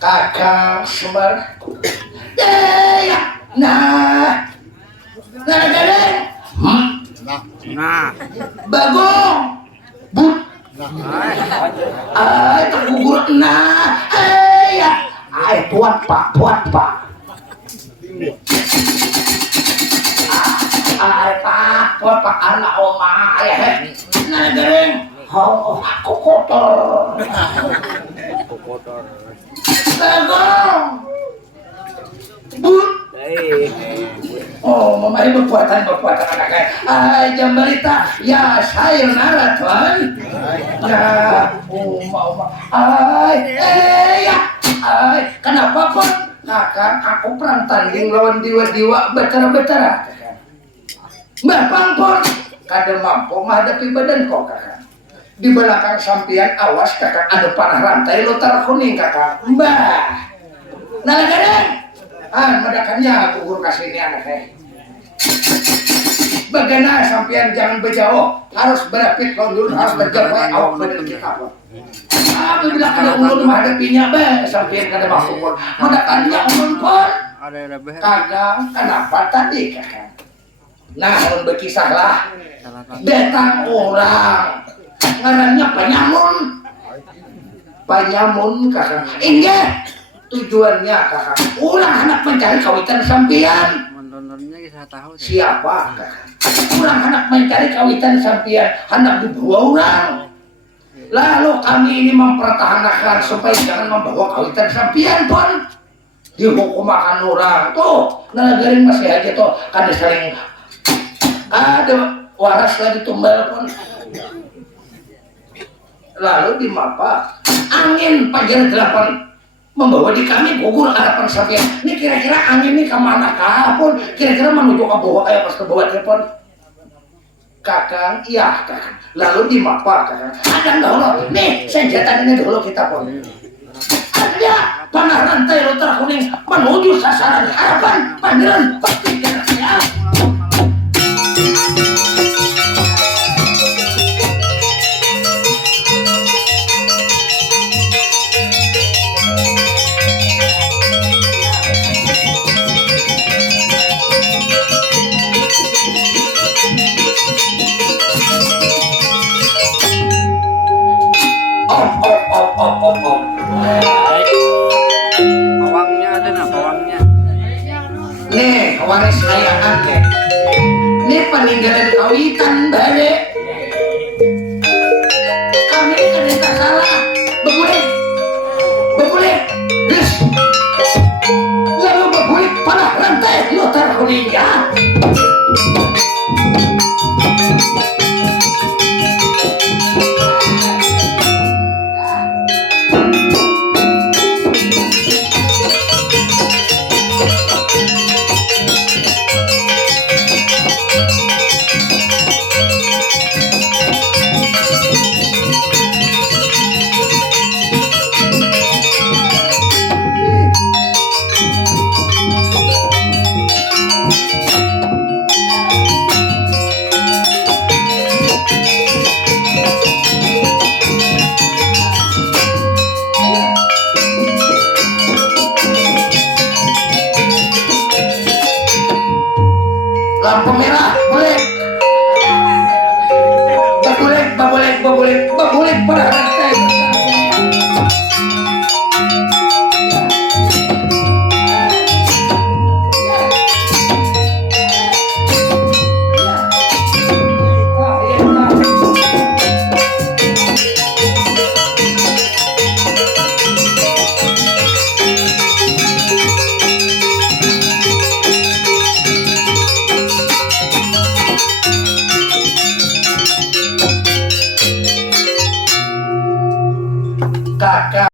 Kakang Semar. Nah. Nah. Bagong. But. Tergugur. Nah. Buat pak. Buat pak anak oma. Nah, dereng. Aku kotor. Bagong. But. Oh, memari berpuatan anak-anak. Jambalita, ya sayonara tuan. Ya, mau. Kenapa pun? Kakak, aku perang tanding lawan diwa-diwa betara-betara. Mbak Pangpon, kada mampu menghadapi badan kau kakak. Di belakang sampian awas kakak ada panah rantai lotar kuning kakak. Mbah. Nah, gadang. Madakannya gugur kasih ini anaknya. Bagaimana sampian jangan berjauh, harus berapit dulu, harus berjauh awak badan kita. Bila kada ulun menghadapinya sampian kada masuk pun. Madakannya ulun pun. Kagak, kenapa tadi kakak? Nah, ulun berkisahlah. Datang orang. Ngarannya Panyamun kakak. Ingat tujuannya kakak. Ulang anak mencari kawitan sampian. Siapa kakak? Ulang anak mencari kawitan sampian. Anak dibawa orang. Lalu kami ini mempertahankan supaya jangan membawa kawitan sampian pun. Dihukum makan orang. Tuh, nalagarin masih aja tuh. Kada saling ada waras lagi tumbal pun. Lalu di mapa angin pajar delapan membawa di kami gugur harapan sampian. Ini kira-kira angin ini kemana kapun? Kira-kira menuju ke bawah kayak pas ke bawah telepon. Kakang, iya kakang. Lalu di mapa kakang. Ada dahulu. Nih senjata ini dahulu kita pun. Ada panah rantai lotar kuning menuju sasaran harapan pangeran pasti jaraknya. Pawangnya ada nah, pawangnya. Nih, waris saya angket. Nih peninggalan kawitan balik. Kami ini kada salah. Bebulik. Yes. Lalu bebulik panah rantai lotar kuning ya. lampu merah boleh